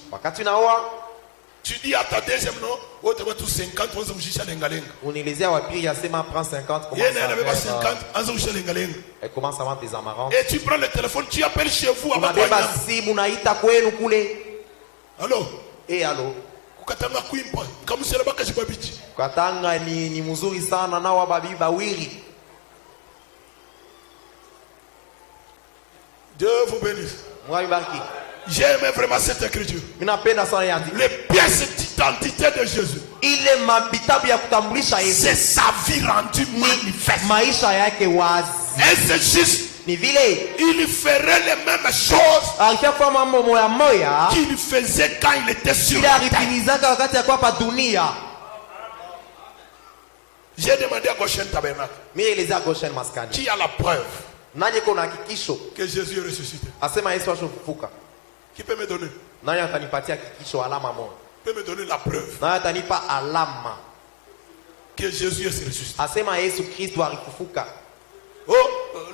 tu dis à ta deuxième nom, tu 50, on est les à prend 50, elle commence à vendre des amarantes. Et tu prends le téléphone, tu appelles chez vous. Allô? Et allô? Katanga ni mzuri sana na wababi bawiri. Dieu vous bénisse. Moi ibariki. J'aime vraiment cette écriture. Les pièces d'identité de Jésus. C'est sa vie rendue manifeste. Et c'est juste. Il ferait les mêmes choses qu'il faisait quand il était sur la terre. J'ai demandé à Goshen Tabernacle qui a la preuve que Jésus est ressuscité. Qui peut me donner? Peut me donner la preuve que Jésus est ressuscité. Asema Yesu Kristo alifufuka. Oh,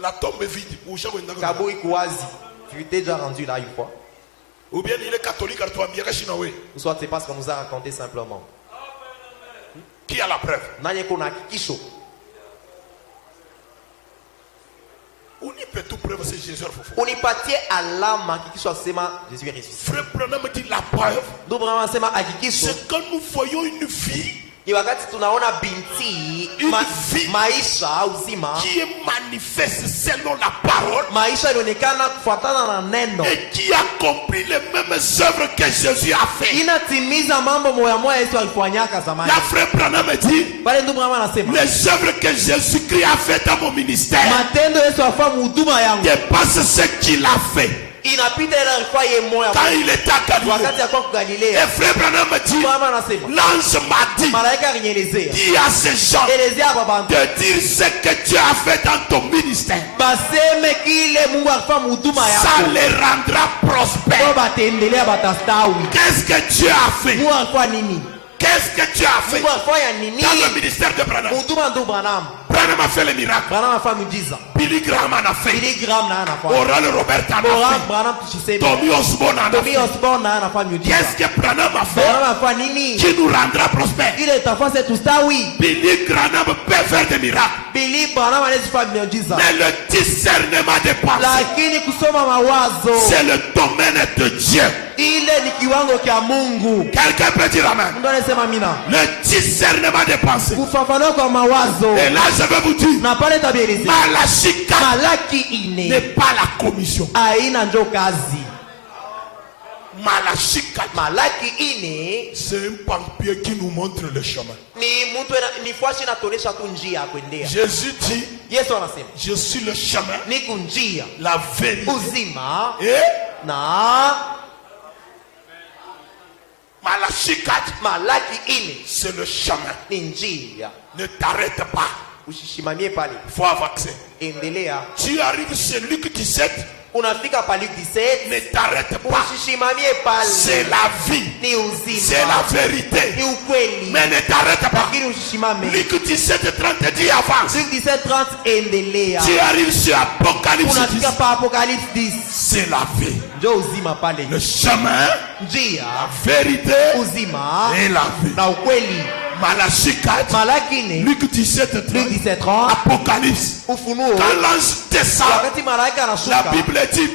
la tombe est vide. Tu t'es déjà rendu là une fois. Ou bien il est catholique, ou soit c'est parce qu'on nous a raconté simplement. Qui a la preuve? On y peut tout preuve, c'est Jésus. On y patie alama qui soit sema Jésus est ressuscité. Frère Branham dit la preuve. C'est quand nous voyons une vie. Ni wakati tunaona binti maisha uzima qui est manifeste selon la parole, maisha ilionekana kufuatana na neno, et qui accomplit les mêmes œuvres que Jésus a fait. Inatimiza mambo moya moya Yesu alifanyaka zamani. La frère Branham dit pale ndugu Branham anasema les œuvres que Jésus-Christ a fait dans mon ministère matendo Yesu afanya huduma yangu dépassent ce qu'il a fait quand il était à Galilée. Et frère Branham dit l'ange m'a dit dis à ces gens de dire ce que tu as fait dans ton ministère, ça les rendra prospères. Qu'est-ce que tu as fait? Qu'est-ce que tu as fait dans le ministère de Branham? Branham a fait les miracles. Billy Graham en a fait. Oral Robert en a fait. Tommy Osborne en a fait. Qu'est-ce que Branham a fait qui nous rendra prospères? Billy Graham peut faire des miracles. Mais le discernement des pensées, c'est le domaine de Dieu. Quelqu'un peut dire amen. Le discernement des pensées. Et là je vais vous dire, Malachie n'est pas la commission. Malachie c'est un papier qui nous montre le chemin. Jésus dit je suis le chemin, la vérité et Malachie 4, c'est le chemin. Ne t'arrête pas. Il faut avancer. Tu arrives sur Luc 17. Ne t'arrête pas. C'est la vie. C'est la vérité. Mais ne t'arrête pas. Luc 17, 30 dit avance. Tu arrives sur Apocalypse 10. C'est la vie. Le chemin, la vérité et la vie. Malachie 4, Luc 17, 30, Apocalypse. Quand l'ange descend, la Bible dit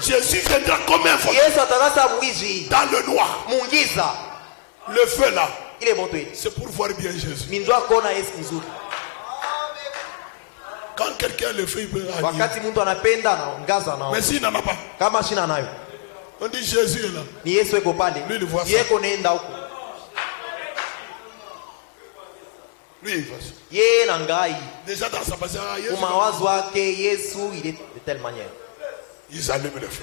Jésus viendra comme un voleur dans le noir. Le feu là, c'est pour voir bien Jésus. Quand quelqu'un le fait, il peut agir. Mais s'il n'en a pas, on dit Jésus est là. Lui, il voit ça. Lui, il voit ça. Déjà dans sa pensée, il est de telle manière. Ils allument le feu.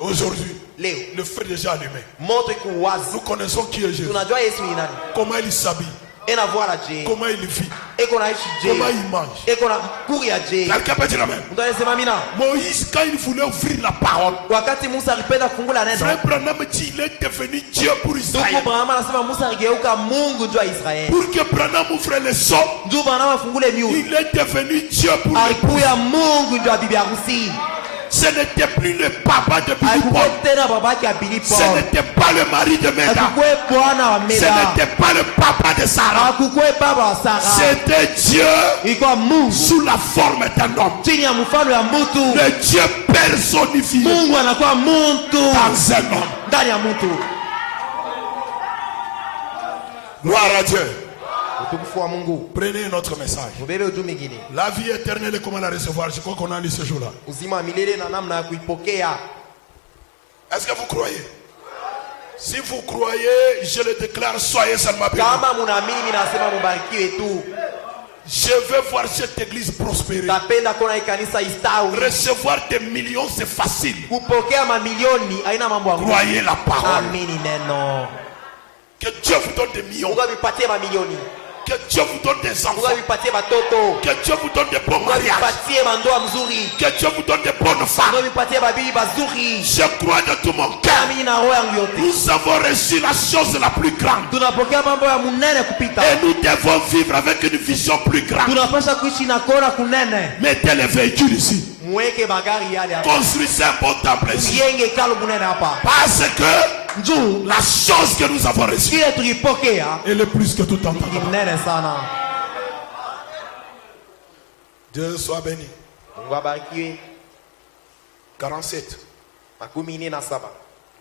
Aujourd'hui, le feu est déjà allumé. Nous connaissons qui est Jésus. Comment il s'habille. Comment il vit. Comment il mange. Quelqu'un peut dire amen. Moïse, quand il voulait ouvrir la parole, Frère Branham dit il est devenu Dieu pour Israël. Pour que Branham ouvre les sons, il est devenu Dieu pour les. Ce n'était plus le papa de Billy Paul. Ce n'était pas le mari de Meda. Ce n'était pas le papa de Sarah. C'était Dieu sous la forme d'un homme. Le Dieu personnifié dans un homme. Gloire à Dieu. Prenez notre message. La vie éternelle et comment la recevoir? Je crois qu'on a lu ce jour-là. Est-ce que vous croyez? Si vous croyez, je le déclare, soyez seulement bénis. Je veux voir cette église prospérer. Recevoir des millions, c'est facile. Croyez la parole. Que Dieu vous donne des millions. Que Dieu vous donne des enfants. Que Dieu vous donne des bons mariages. Que Dieu vous donne des bonnes femmes. Je crois de tout mon cœur. Nous avons reçu la chose la plus grande. Et nous devons vivre avec une vision plus grande. Mettez les véhicules ici. Construisez un bon temple ici. Parce que la chose que nous avons reçue, elle est plus que tout entendement. Dieu soit béni. 47.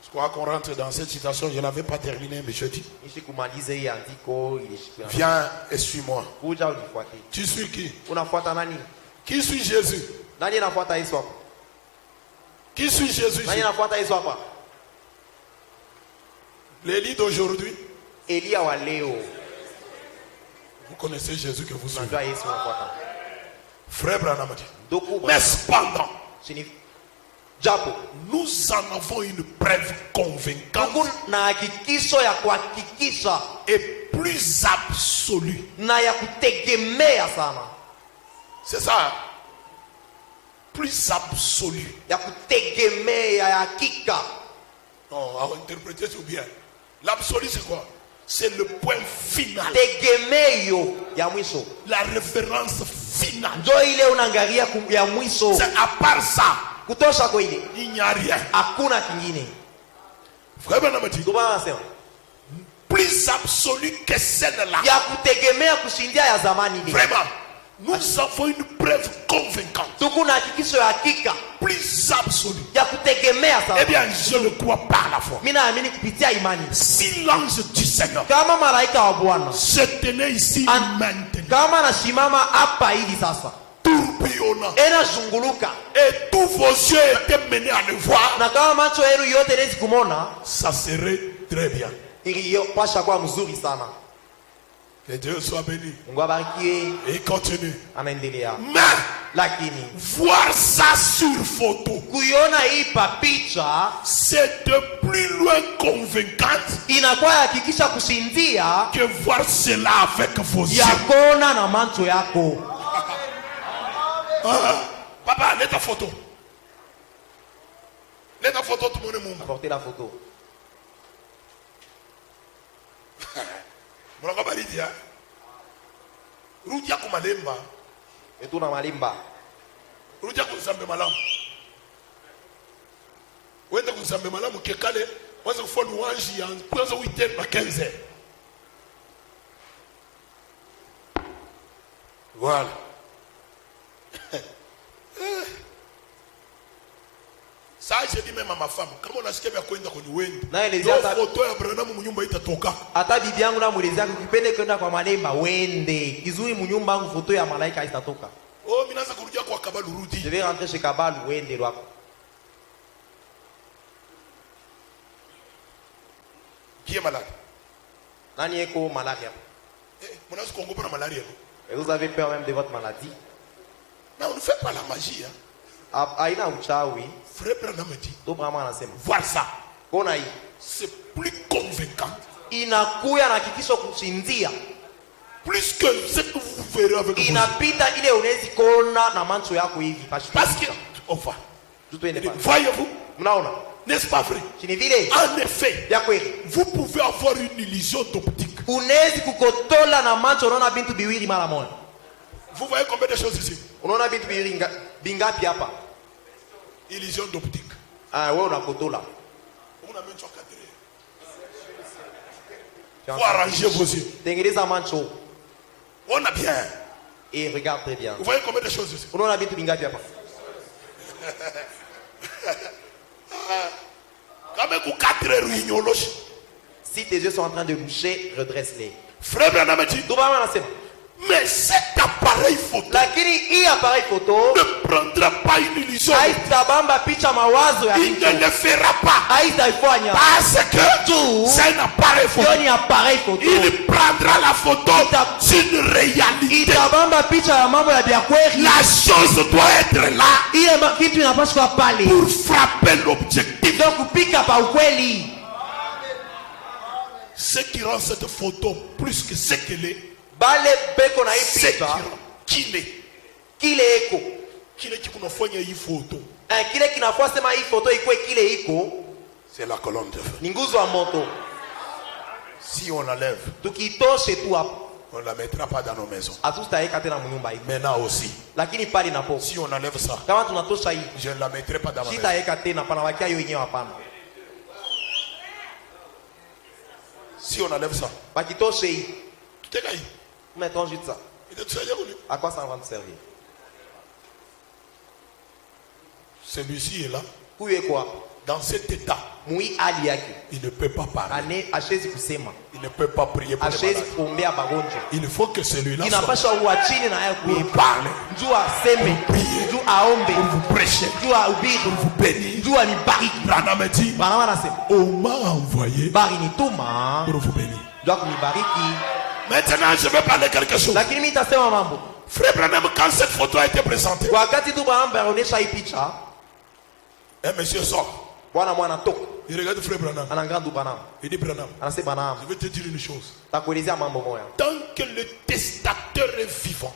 Je crois qu'on rentre dans cette situation. Je n'avais pas terminé, mais je dis. Viens et suis-moi. Tu suis qui? Qui suit Jésus? Qui suit Jésus? L'Élie d'aujourd'hui. Vous connaissez Jésus que vous suivez. Frère Branham dit. Mais cependant, nous en avons une preuve convaincante et plus absolue. C'est ça. Plus absolu. Non, à interpréter tout bien. L'absolu c'est quoi? C'est le point final. La référence finale. C'est à part ça. Il n'y a rien. Frère Branham dit, plus absolu que celle-là. Vraiment. Nous avons une preuve convaincante. Plus absolue. Eh bien, je le crois par la foi. Si l'ange du Seigneur se tenait ici maintenant, tourbillonnant, et tous vos yeux étaient menés à le voir, ça serait très bien. Que Dieu soit béni. Et continue. Mais voir ça sur photo, c'est de plus loin convaincant que voir cela avec vos yeux. Papa, mets ta photo. Mets ta photo, tout le monde. Apportez la photo. Rudia kumalemba. Et tout dans malimba. Rudia kusambe malamu. Wenda kusambe malamu kekale. Waza kufanya uanji ya kwanza 8h na 15h. Voilà. Ça j'ai dit même à ma femme, kama unasikia vya kwenda kwenye wendi. Na elezea hata foto ya Branham munyumba itatoka. Hata bibi yangu na muelezea ukipende kwenda kwa malemba wende. Kizuri munyumba yangu foto ya malaika itatoka. Oh, mimi naanza kurudia kwa Kabalu rudi. Je vais rentrer chez Kabalu wende lwako. Qui est malade? Nani eko malaria? Mnaweza kuogopa na malaria. Et vous avez peur même de votre maladie? Non, on ne fait pas la magie hein. Aina uchawi. Frère Branham dit. Voir ça. Kona hii. C'est plus convaincant. Inakuya na kikisho kusinzia. Plus que ce que vous verrez avec vous. Inapita ile unawezi kuona na macho yako hivi. Parce que on va. Voyez-vous? Mnaona? N'est-ce pas vrai? En effet, vous pouvez avoir une illusion d'optique. Vous voyez combien de choses ici? Illusion d'optique. Ah, ouais, on a kotola. Faut arranger vos yeux. On a bien. Et regarde très bien. Vous voyez combien de choses ici? Si tes yeux sont en train de loucher, redresse-les. Frère Branham dit, mais cet appareil photo ne prendra pas une illusion. Il ne le fera pas. Parce que c'est un appareil photo. Il prendra la photo d'une réalité. La chose doit être là pour frapper l'objectif. Ce qui rend cette photo plus que ce qu'elle est, bale beko na ipita kile eko kile kikunafanya hii photo kile kinafua sema hii photo ikwe kile iko c'est la colonne de feu. Ni nguzo ya moto. Si on l'enlève, tukitoshe tu hapo, on la mettra pas dans nos maisons. Hatutaeka tena mnyumba hii. Maintenant aussi, lakini pale napo, si on enlève ça, kama tunatosha hii, je ne la mettrai pas dans ma maison. Sitaeka tena pana wakia hiyo yenyewe hapana. Si on enlève ça, bakitoshe hii, tu t'es gaï. Mettons juste ça. À quoi ça va te servir? Celui-ci est là. Où est quoi? Dans cet état, il ne peut pas parler. Il ne peut pas prier pour les malades. Il faut que celui-là soit pour parler, pour prier, pour vous prêcher, pour vous bénir. Branham dit, on m'a envoyé pour vous bénir. Maintenant, je vais parler quelque chose. Frère Branham, quand cette photo a été présentée, un monsieur sort. Il regarde frère Branham. Il dit Branham, je vais te dire une chose. Tant que le testateur est vivant,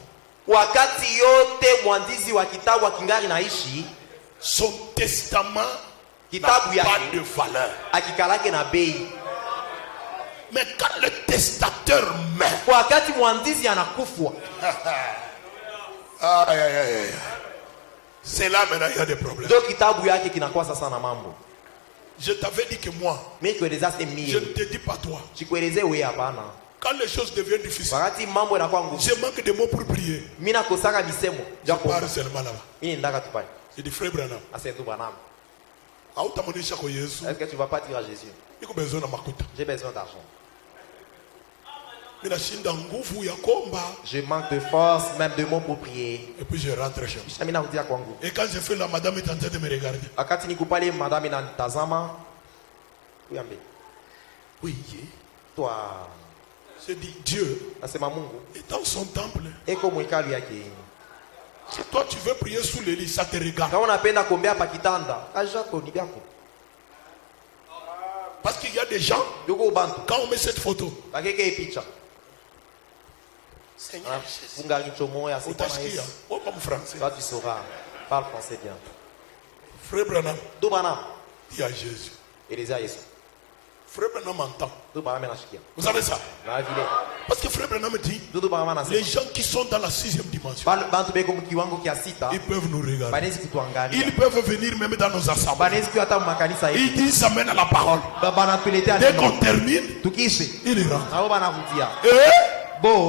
son testament n'a pas de valeur. Mais quand le testateur meurt, c'est là maintenant il y a des problèmes. Je t'avais dit que moi, je ne te dis pas toi. Quand les choses deviennent difficiles, je manque de mots pour prier. Je parle seulement là-bas. C'est du frère Branham. Est-ce que tu ne vas pas dire à Jésus? J'ai besoin d'argent. Je manque de force, même de mots pour prier. Et puis je rentre chez moi. Et quand je fais la madame est en train de me regarder. Oui. Toi. Je dis Dieu est dans son temple. Si toi tu veux prier sous le lit, ça te regarde. Parce qu'il y a des gens, quand on met cette photo, Seigneur, toi tu sauras. Parle français bien. Frère Branham, il y a Jésus. Frère Branham entend. Vous savez ça? Parce que Frère Branham dit, les gens qui sont dans la 6e dimension, ils peuvent nous regarder. Ils peuvent venir même dans nos assemblées. Ils disent amen à la parole. Dès qu'on termine, ils rentrent.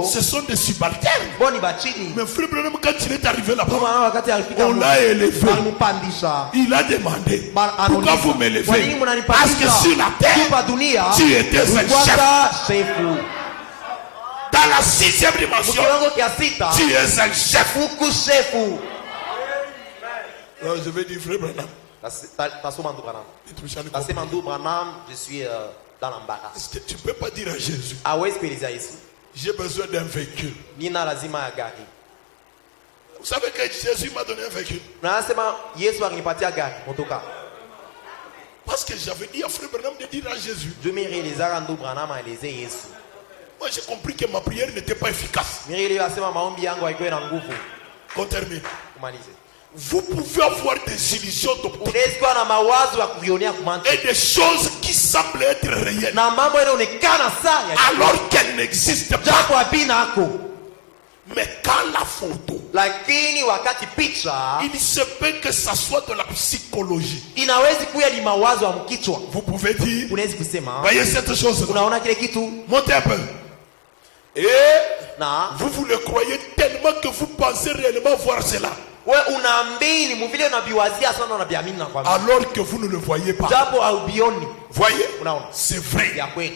Ce sont des subalternes. Mais Frère Branham, quand il est arrivé là-bas, on l'a élevé. Il a demandé, pourquoi vous m'élevez? Parce que sur la terre, tu étais un chef. Dans la 6e dimension, tu es un chef. Alors je vais dire Frère Branham. Je suis dans l'embarras. Est-ce que tu ne peux pas dire à Jésus, j'ai besoin d'un véhicule? Vous savez que Jésus m'a donné un véhicule. Parce que j'avais dit à Frère Branham de dire à Jésus. Moi j'ai compris que ma prière n'était pas efficace. On termine. Vous pouvez avoir des illusions d'optique et des choses qui semblent être réelles alors qu'elles n'existent pas. Mais quand la photo, il se peut que ça soit de la psychologie. Vous pouvez dire, voyez cette chose, montez un peu. Et vous le croyez tellement que vous pensez réellement voir cela. Alors que vous ne le voyez pas. Voyez, c'est vrai.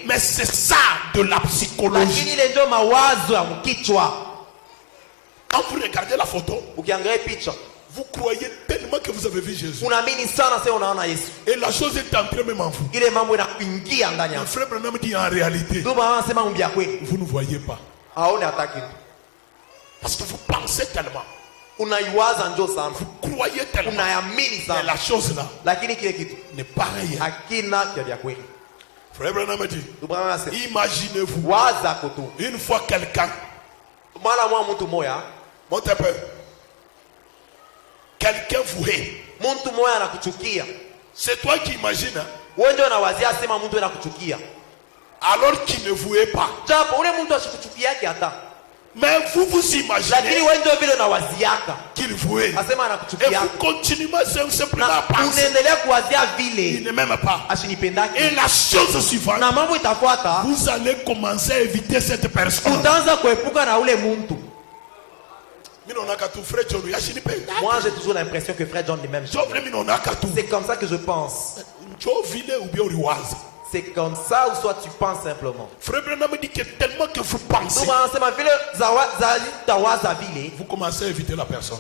Mais c'est ça de la psychologie. Quand vous regardez la photo, vous croyez tellement que vous avez vu Jésus. Et la chose est entrée même en vous. Le frère Branham dit en réalité, vous ne voyez pas. Parce que vous pensez tellement. Vous croyez tellement. Mais la chose là n'est pas réelle. Frère Branham dit, imaginez-vous une fois quelqu'un Monte un peu. Quelqu'un vous hait. C'est toi qui imagines. Alors qu'il ne vous hait pas. Mais vous vous imaginez qu'il vous hait. Et vous continuez simplement à penser. Il ne m'aime pas. Et la chose suivante, vous allez commencer à éviter cette personne. Moi j'ai toujours l'impression que frère John est même. C'est comme ça que je pense. C'est comme ça ou soit tu penses simplement. Frère Branham dit que tellement que vous pensez, vous commencez à éviter la personne.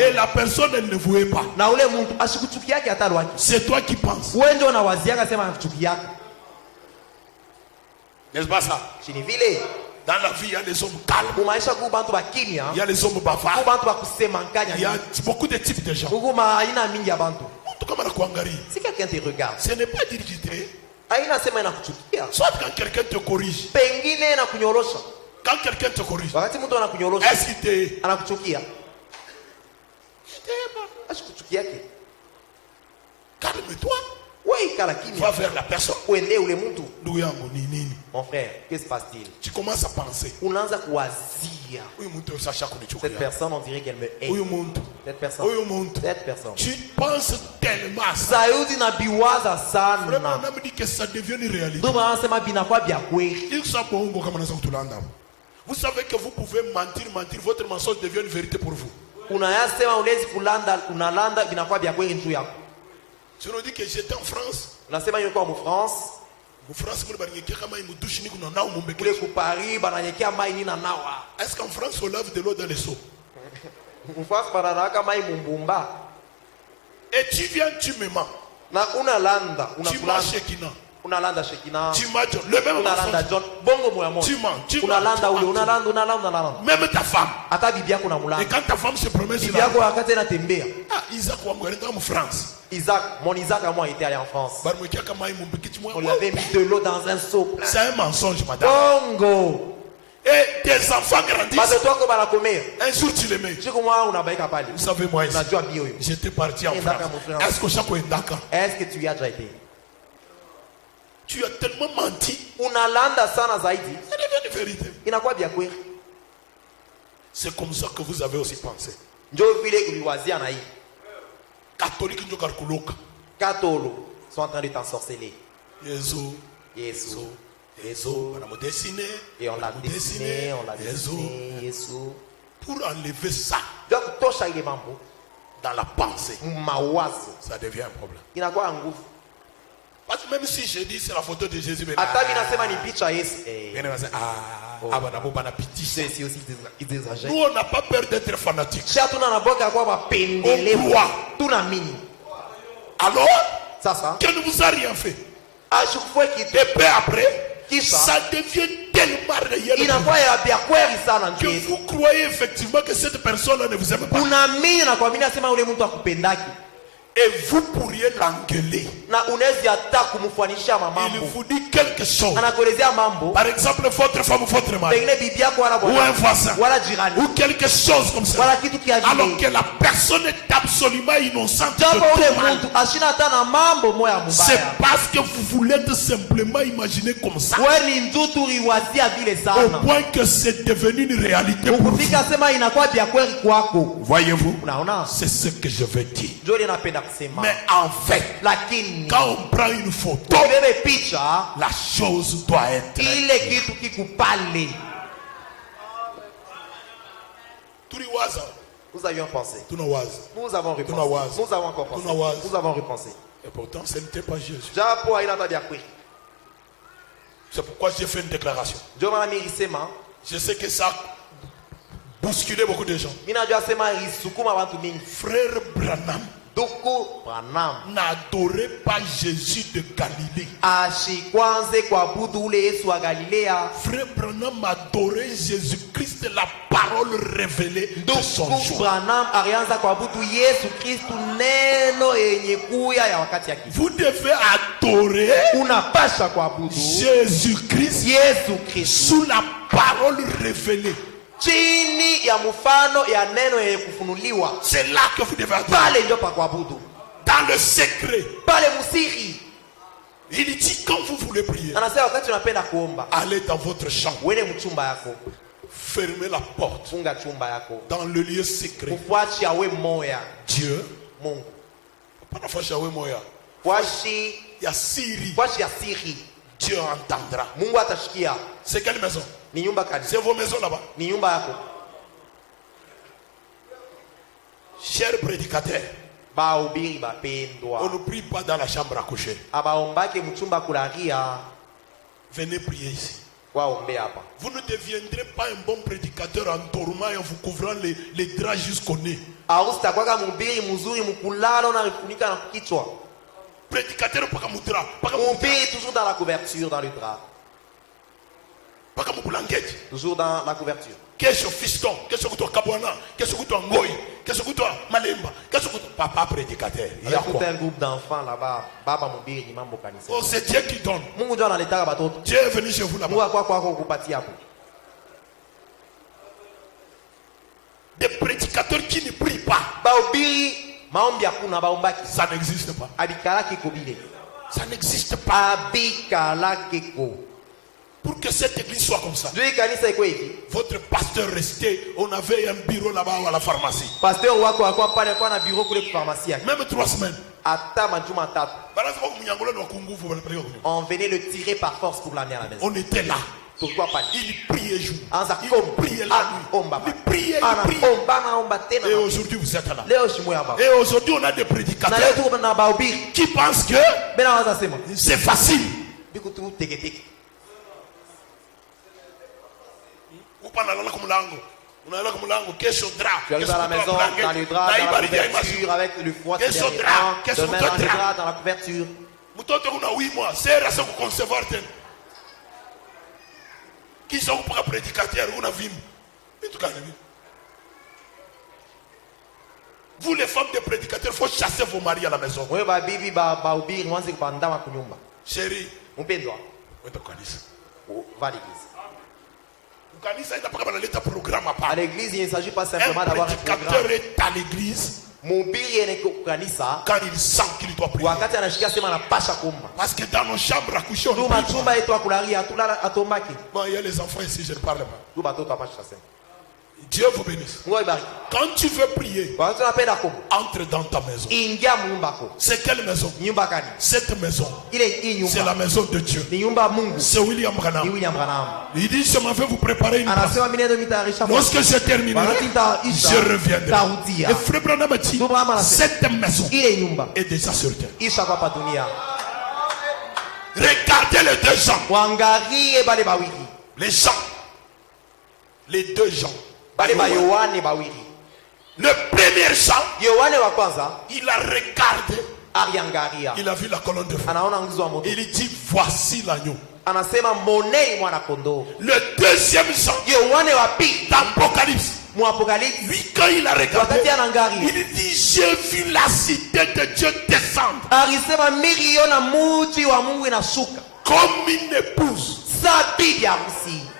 Et la personne, elle ne vous est pas. C'est toi qui penses. N'est-ce pas ça? Dans la vie, il y a les hommes calmes. Il y a les hommes bavards. Il y a beaucoup de types de gens. Si quelqu'un te regarde, ce n'est pas dirigé. Soit quand quelqu'un te corrige. Quand quelqu'un te corrige, est-ce qu'il te... Calme-toi. Va vers la personne. Mon frère, qu'est-ce qui se passe-t-il? Tu commences à penser. Cette personne, on dirait qu'elle me hait. Cette personne. Tu penses tellement à ça. Frère Branham dit que ça devient une réalité. Vous savez que vous pouvez mentir, votre mensonge devient une vérité pour vous. Je nous dis que j'étais en France. En France, est-ce qu'en France on lave de l'eau dans les seaux? Et tu viens, tu me mens. Tu m'as Shekina. Tu m'as John. Le même enfant. Tu mens. Même ta femme. Et quand ta femme se promène sur la route. Isaac en France. Mon Isaac à moi était allé en France. On lui avait mis de l'eau dans un seau plein. C'est un mensonge, madame. Bongo. Et tes enfants grandissent. Un jour tu les mets. Vous savez moi ici, j'étais parti en France. Est-ce que tu y as déjà été? Tu as tellement menti. C'est devenu vérité. C'est comme ça que vous avez aussi pensé. Catholique sont en train de t'ensorceler. Jésus. Et on l'a dessiné, pour enlever ça dans la pensée, ça devient un problème. Parce que même si je dis c'est la photo de Jésus, nous on n'a pas peur d'être fanatique. Alors que ne vous a rien fait. Et peu après, ça devient tellement réel que vous croyez effectivement que cette personne ne vous aime pas. Et vous pourriez l'engueuler. Il vous dit quelque chose. Par exemple, votre femme ou votre mari. Ou un voisin. Ou quelque chose comme ça. Alors que la personne est absolument innocente. C'est parce que vous voulez tout simplement imaginer comme ça. Au point que c'est devenu une réalité pour vous. Voyez-vous, c'est ce que je veux dire. Mais en fait, quand on prend une photo, la chose doit être. Nous avions pensé. Nous avons repensé. Nous avons encore pensé. Nous avons repensé. Et pourtant, ce n'était pas Jésus. C'est pourquoi j'ai fait une déclaration. Je sais que ça a bousculé beaucoup de gens. Frère Branham n'adorait pas Jésus de Galilée. Frère Branham adorait Jésus-Christ, la parole révélée de son jour. Vous devez adorer Jésus-Christ sous la parole révélée. chini ya mfano ya neno yenye kufunuliwa. C'est là que vous devez adorer. Pale ndio pa kuabudu. Dans le secret. Pale musiri. Il dit quand vous voulez prier. Anasema wakati unapenda kuomba. Allez dans votre chambre. Wende mchumba yako. Fermez la porte. Funga chumba yako. Dans le lieu secret. Ufuachi yawe moya. Dieu. Mungu. Pas fuachi yawe moya. Fuachi ya siri. Fuachi ya siri. Dieu entendra. Mungu atashikia. C'est quelle maison? Ni nyumba kani? C'est vos maisons là-bas. Ni nyumba yako. Chers prédicateurs. Bahubiri bapendwa. On ne prie pas dans la chambre à coucher. Abaombake mchumba kulalia. Venez prier ici. Waombe hapa. Vous ne deviendrez pas un bon prédicateur en tourment et en vous couvrant les draps jusqu'au nez. Ausitakwaka mhubiri mzuri mkulala na kufunika na kichwa. Prédicateur pas comme drap, pas comme mhubiri toujours dans la couverture, dans le drap. Pas comme blanquette. Toujours dans la couverture. Qu'est-ce que fiston, qu'est-ce que toi kabwana, qu'est-ce que toi ngoy, qu'est-ce que toi malemba, qu'est-ce que papa prédicateur. Il y a tout un groupe d'enfants là-bas, baba mhubiri mambo kanisa. Oh, c'est Dieu qui donne. Mungu ndio analetaka batoto. Dieu est venu chez vous là-bas. Mungu kwa kukupatia hapo. Des prédicateurs qui ne prient pas. Bahubiri maombi hakuna baombaki. Ça n'existe pas. Abikala kiko bile. Ça n'existe pas. Abikala kiko. Pour que cette église soit comme ça, votre pasteur restait, on avait un bureau là-bas à la pharmacie. Pasteur wako akwa pale kwa na bureau kule kwa pharmacie. Même 3 semaines. Ata majuma tatu. On venait le tirer par force pour l'amener à la maison. On était là. Pourquoi pas? Il priait jour. Il priait la nuit. Il priait. Et aujourd'hui vous êtes là. Et aujourd'hui on a des prédicateurs qui pensent que c'est facile. Tu arrives à la maison, dans le drap, dans la couverture, avec le froid sur les dents, demain dans le drap, dans la couverture. Qui sont pour prédicateurs, vous les femmes de prédicateurs, il faut chasser vos maris à la maison. Chérie, va à l'église. À l'église, il ne s'agit pas simplement d'avoir un programme. Un prédicateur est à l'église quand il sent qu'il doit prier. Parce que dans nos chambres à coucher, on il y a les enfants ici, je ne parle pas. Dieu vous bénisse. Quand tu veux prier, entre dans ta maison. C'est quelle maison? Cette maison, c'est la maison de Dieu. C'est William Branham. Il dit, je m'en vais vous préparer une place. Lorsque je terminerai, je reviendrai. Et Frère Branham a dit, cette maison est déjà sur terre. Regardez les deux gens. Les gens. Les deux gens. Le premier Jean, il a regardé, il a vu la colonne de feu. Il dit, voici l'agneau. Le deuxième Jean, d'Apocalypse, lui quand il a regardé, il dit, j'ai vu la cité de Dieu descendre comme une épouse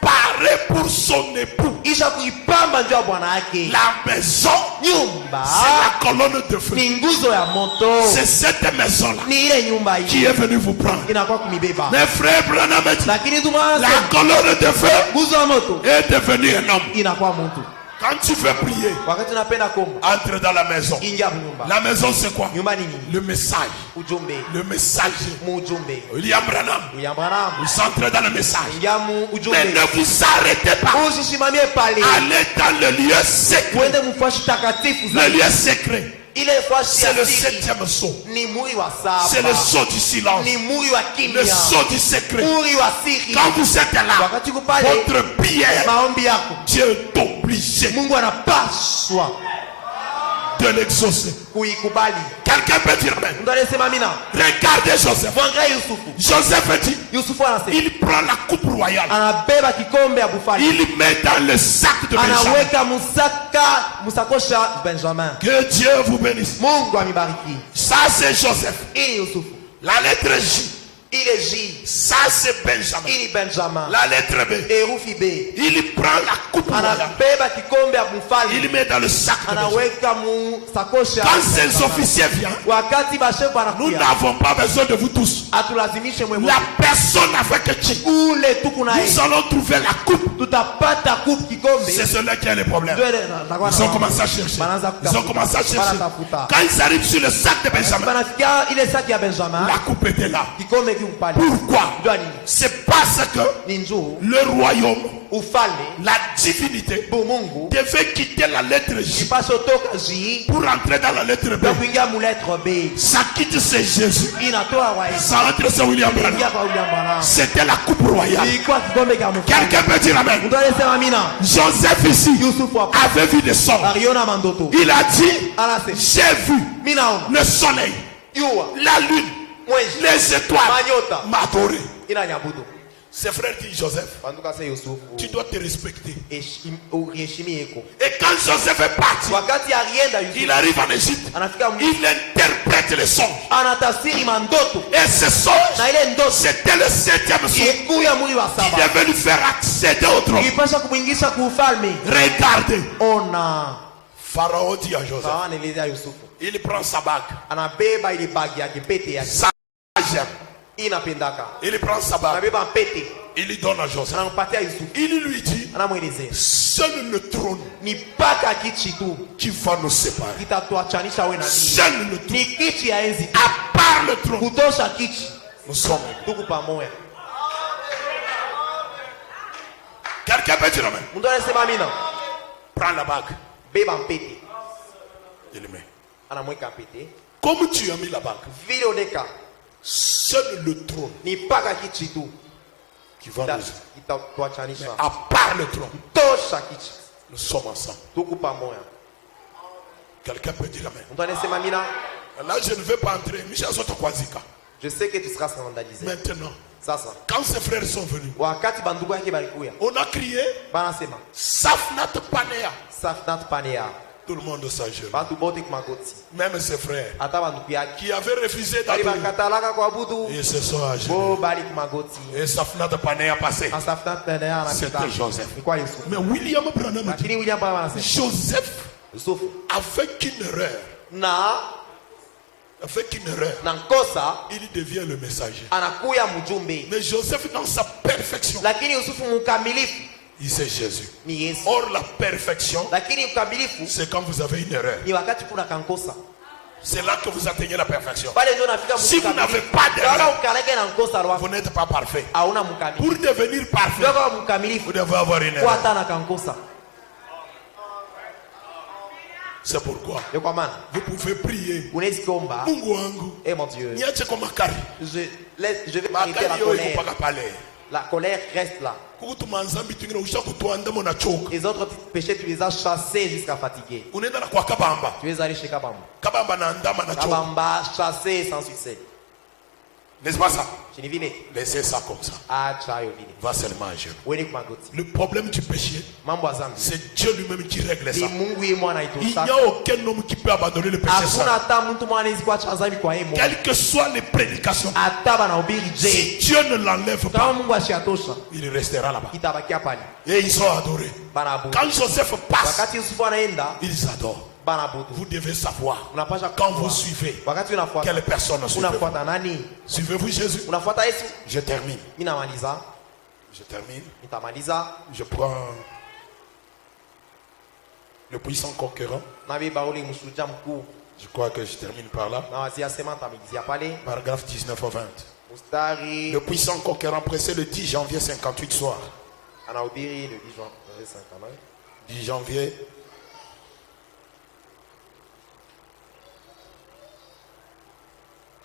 parée pour son époux. La maison, c'est la colonne de feu. C'est cette maison-là qui est venue vous prendre. Mais frère Branham dit, la colonne de feu est devenue un homme. Quand tu veux prier, entre dans la maison. La maison c'est quoi? Le message. Le messager. William Branham. Vous entrez dans le message. Mais ne vous arrêtez pas. Allez dans le lieu secret. Le lieu secret. C'est le 7e saut. C'est le saut du silence. Le saut du secret. Quand vous êtes là, votre prière, Dieu est obligé de l'exaucer. Quelqu'un peut dire même. Regardez Joseph. Joseph dit, il prend la coupe royale. Il met dans le sac de Benjamin. Que Dieu vous bénisse. Ça c'est Joseph. La lettre J. Il est J. Ça c'est Benjamin. Il est Benjamin. La lettre B. Herufi B. Il prend la coupe royale. Il met dans le sac de Benjamin. Quand ces officiers viennent, nous n'avons pas besoin de vous tous. La personne avec qui nous allons trouver la coupe, c'est celui qui a les problèmes. Ils ont commencé à chercher. Ils ont commencé à chercher. Quand ils arrivent sur le sac de Benjamin, la coupe était là. Pourquoi? C'est parce que le royaume, la divinité, devait quitter la lettre J pour entrer dans la lettre B. Ça quitte c'est Jésus. Ça entre c'est William Branham. C'était la coupe royale. Quelqu'un peut dire amen. Joseph ici avait vu des songes. Il a dit, j'ai vu le soleil, la lune, les étoiles m'adorer. Ses frères disent Joseph, tu dois te respecter. Et quand Joseph est parti, il arrive en Égypte, il interprète les songes. Et ce songe, c'était le 7e songe qui devait lui faire accéder au trône. Regardez. Pharaon dit à Joseph, il prend sa bague. Il prend sa bague. Il lui donne à Joseph. Il lui dit, seul le trône qui va nous séparer. Seul le trône. À part le trône, nous sommes. Quelqu'un peut dire amen. Prends la bague. Il le met. Comme tu as mis la bague, seul le trône qui va nous. Mais à part le trône, nous sommes ensemble. Quelqu'un peut dire amen. Là, je ne vais pas entrer. Je sais que tu seras scandalisé. Maintenant, quand ces frères sont venus, on a crié Safnat Panea. Tout le monde s'agit. Même ses frères qui avaient refusé d'adorer, ils se sont âgés. Et Safnat Panea a passé. C'était Joseph. Mais William Branham dit, Joseph, avec une erreur, il devient le messager. Mais Joseph, dans sa perfection, il sait Jésus. Or, la perfection, c'est quand vous avez une erreur. C'est là que vous atteignez la perfection. Si vous n'avez pas d'erreur, vous n'êtes pas parfait. Pour devenir parfait, vous devez avoir une erreur. C'est pourquoi vous pouvez prier. Mungu wangu, mon Dieu, niache kwa makari. Je vais arrêter la colère. La colère reste là. Les autres péchés, tu les as chassés jusqu'à fatiguer. Tu es allé chez Kabamba. Kabamba chassé sans succès. N'est-ce pas ça? Laissez ça comme ça. Va seulement agir. Le problème du péché, c'est Dieu lui-même qui règle ça. Il n'y a aucun homme qui peut abandonner le péché seul. Quelles que soient les prédications, si Dieu ne l'enlève pas, il restera là-bas. Et ils sont adorés. Quand Joseph passe, ils adorent. Vous devez savoir quand vous suivez quelle personne suivez-vous. Suivez-vous Jésus? Je termine. Je prends le puissant conquérant. Je crois que je termine par là. Paragraphe 19 au 20. Le puissant conquérant pressé le 10 janvier 58 soir. 10 janvier.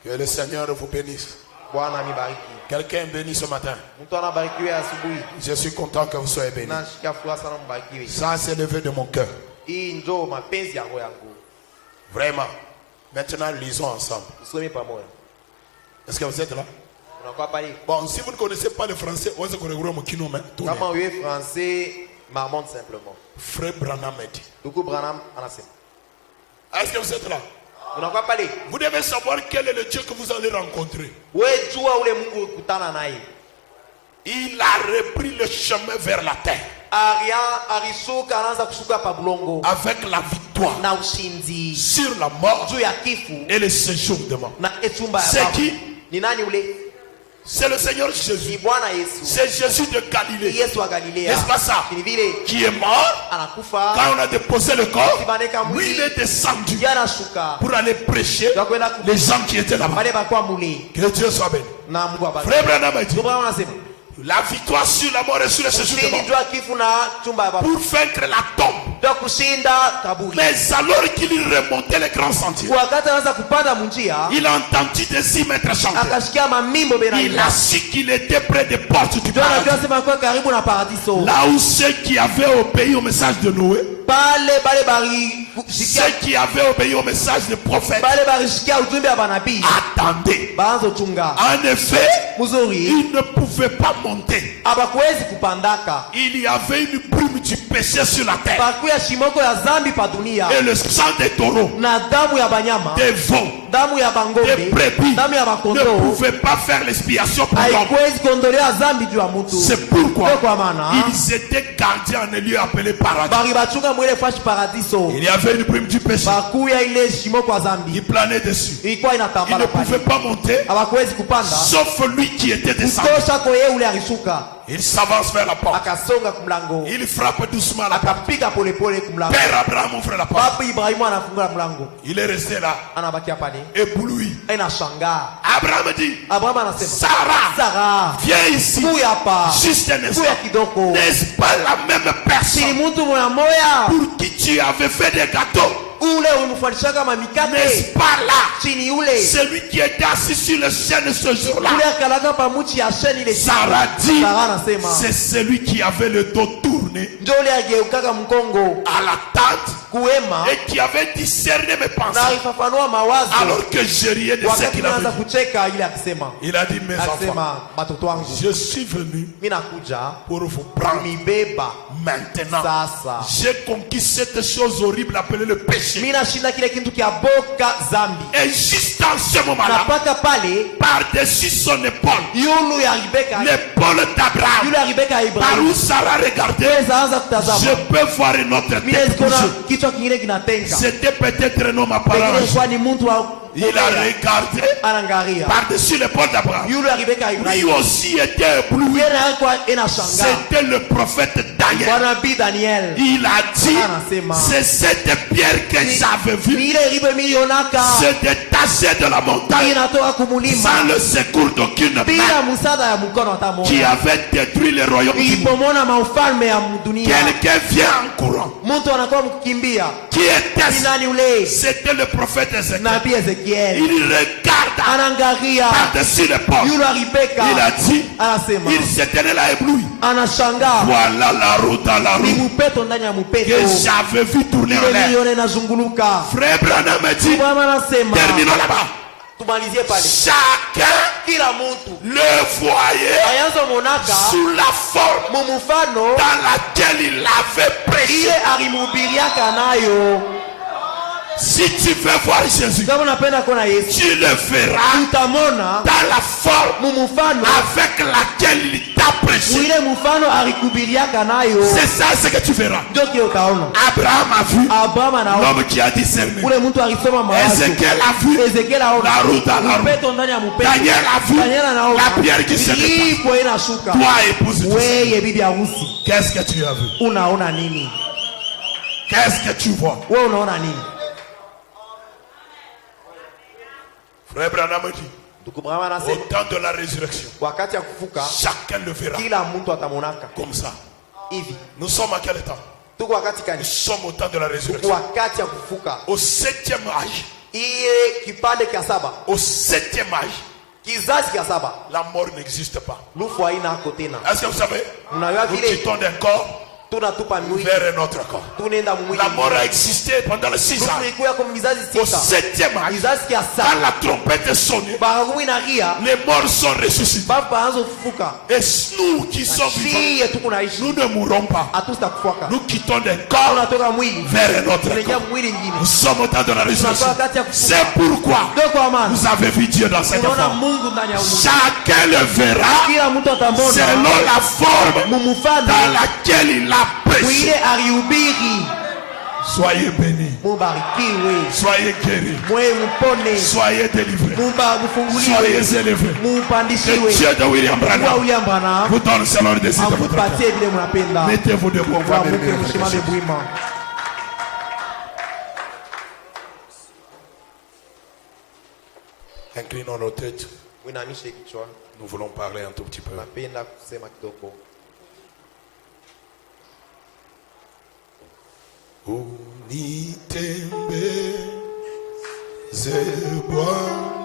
Que le Seigneur vous bénisse. Quelqu'un bénit ce matin. Je suis content que vous soyez bénis. Ça, c'est le vœu de mon cœur. Vraiment. Maintenant, lisons ensemble. Est-ce que vous êtes là? Bon, si vous ne connaissez pas le français, vous comment est français? Marmonte simplement. Frère Branham dit. Est-ce que vous êtes là? Vous devez savoir quel est le Dieu que vous allez rencontrer. Il a repris le chemin vers la terre. Avec la victoire sur la mort et le séjour de mort. C'est qui? C'est le Seigneur Jésus. C'est Jésus de Galilée. N'est-ce pas ça? Qui est mort. Quand on a déposé le corps, lui il est descendu pour aller prêcher les gens qui étaient là-bas. Que Dieu soit béni. Frère Branham a dit, la victoire sur la mort et sur le séjour de mort pour vaincre la tombe. Mais alors qu'il remontait les grands sentiers, il a entendu des 6 mètres chanter. Il a su qu'il était près des portes du paradis. Là où ceux qui avaient obéi au message de Noé, ceux qui avaient obéi au message des prophètes, attendaient. En effet, ils ne pouvaient pas monter. Il y avait une brume du péché sur la terre. Et le sang des taureaux, des veaux, des brebis ne pouvaient pas faire l'expiation pour l'homme. C'est pourquoi ils étaient gardés en un lieu appelé paradis. Il y avait une brume du péché. Il planait dessus. Il ne pouvait pas monter, sauf lui qui était descendu. Il s'avance vers la porte. Il frappe doucement la porte. Père Abraham ouvre la porte. Il est resté là, ébloui. Abraham dit, Sarah, viens ici. Juste un instant. N'est-ce pas la même personne pour qui tu avais fait des gâteaux? N'est-ce pas là celui qui était assis sur le chêne ce jour-là? Sarah dit, c'est celui qui avait le dos tourné à la tente et qui avait discerné mes pensées alors que je riais de ce qu'il avait dit. Il a dit, mes enfants, je suis venu pour vous prendre. Maintenant, j'ai conquis cette chose horrible appelée le péché. Et juste en ce moment-là, par-dessus son épaule, l'épaule d'Abraham, par où Sarah regardait, je peux voir une autre tête. C'était peut-être un homme apparent. Il a regardé par-dessus l'épaule d'Abraham. Lui aussi était ébloui. C'était le prophète Daniel. Il a dit, c'est cette pierre que j'avais vue se détacher de la montagne sans le secours d'aucune main qui avait détruit le royaume du monde. Quelqu'un vient en courant. Qui était-ce? C'était le prophète Ézéchiel. Il regarde par-dessus l'épaule. Il a dit, il s'est tenu là ébloui. Voilà la route à la route que j'avais vu tourner en l'air. Frère Branham a dit, terminons là-bas. Chacun le voyait sous la forme dans laquelle il avait prêché. Si tu veux voir Jésus, tu le verras dans la forme avec laquelle il t'a prêché. C'est ça ce que tu verras. Abraham a vu l'homme qui a discerné. Ézéchiel a vu la route à la route. Daniel a vu la pierre qui se détache. Toi, épouse, qu'est-ce que tu as vu? Qu'est-ce que tu vois? Frère Branham dit, au temps de la résurrection, chacun le verra comme ça. Nous sommes à quel temps? Nous sommes au temps de la résurrection. Au 7e âge. Au 7e âge. La mort n'existe pas. Est-ce que vous savez? Nous quittons d'un corps vers un autre corps. La mort a existé pendant les 6 ans. Au 7e âge, quand la trompette est sonnée, les morts sont ressuscités. Et nous qui sommes vivants, nous ne mourrons pas. Nous quittons d'un corps vers un autre corps. Nous sommes au temps de la résurrection. C'est pourquoi vous avez vu Dieu dans cette forme. Chacun le verra selon la forme dans laquelle il a prêché. Soyez bénis. Soyez guéris. Soyez délivrés. Soyez élevés. Que Dieu de William Branham vous donne selon le désir de votre cœur. Mettez-vous debout. On va inclinons nos têtes. Nous voulons parler un tout petit peu. Unitembe zebwa